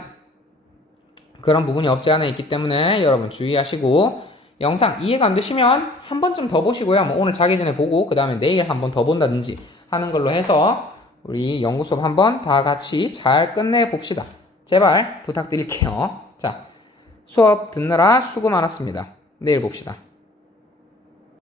그런 부분이 없지 않아 있기 때문에 여러분 주의하시고 영상 이해가 안 되시면 한 번쯤 더 보시고요. 뭐 오늘 자기 전에 보고 그 다음에 내일 한번 더 본다든지 하는 걸로 해서 우리 연구 수업 한번 다 같이 잘 끝내 봅시다. 제발 부탁드릴게요. 자, 수업 듣느라 수고 많았습니다. 내일 봅시다.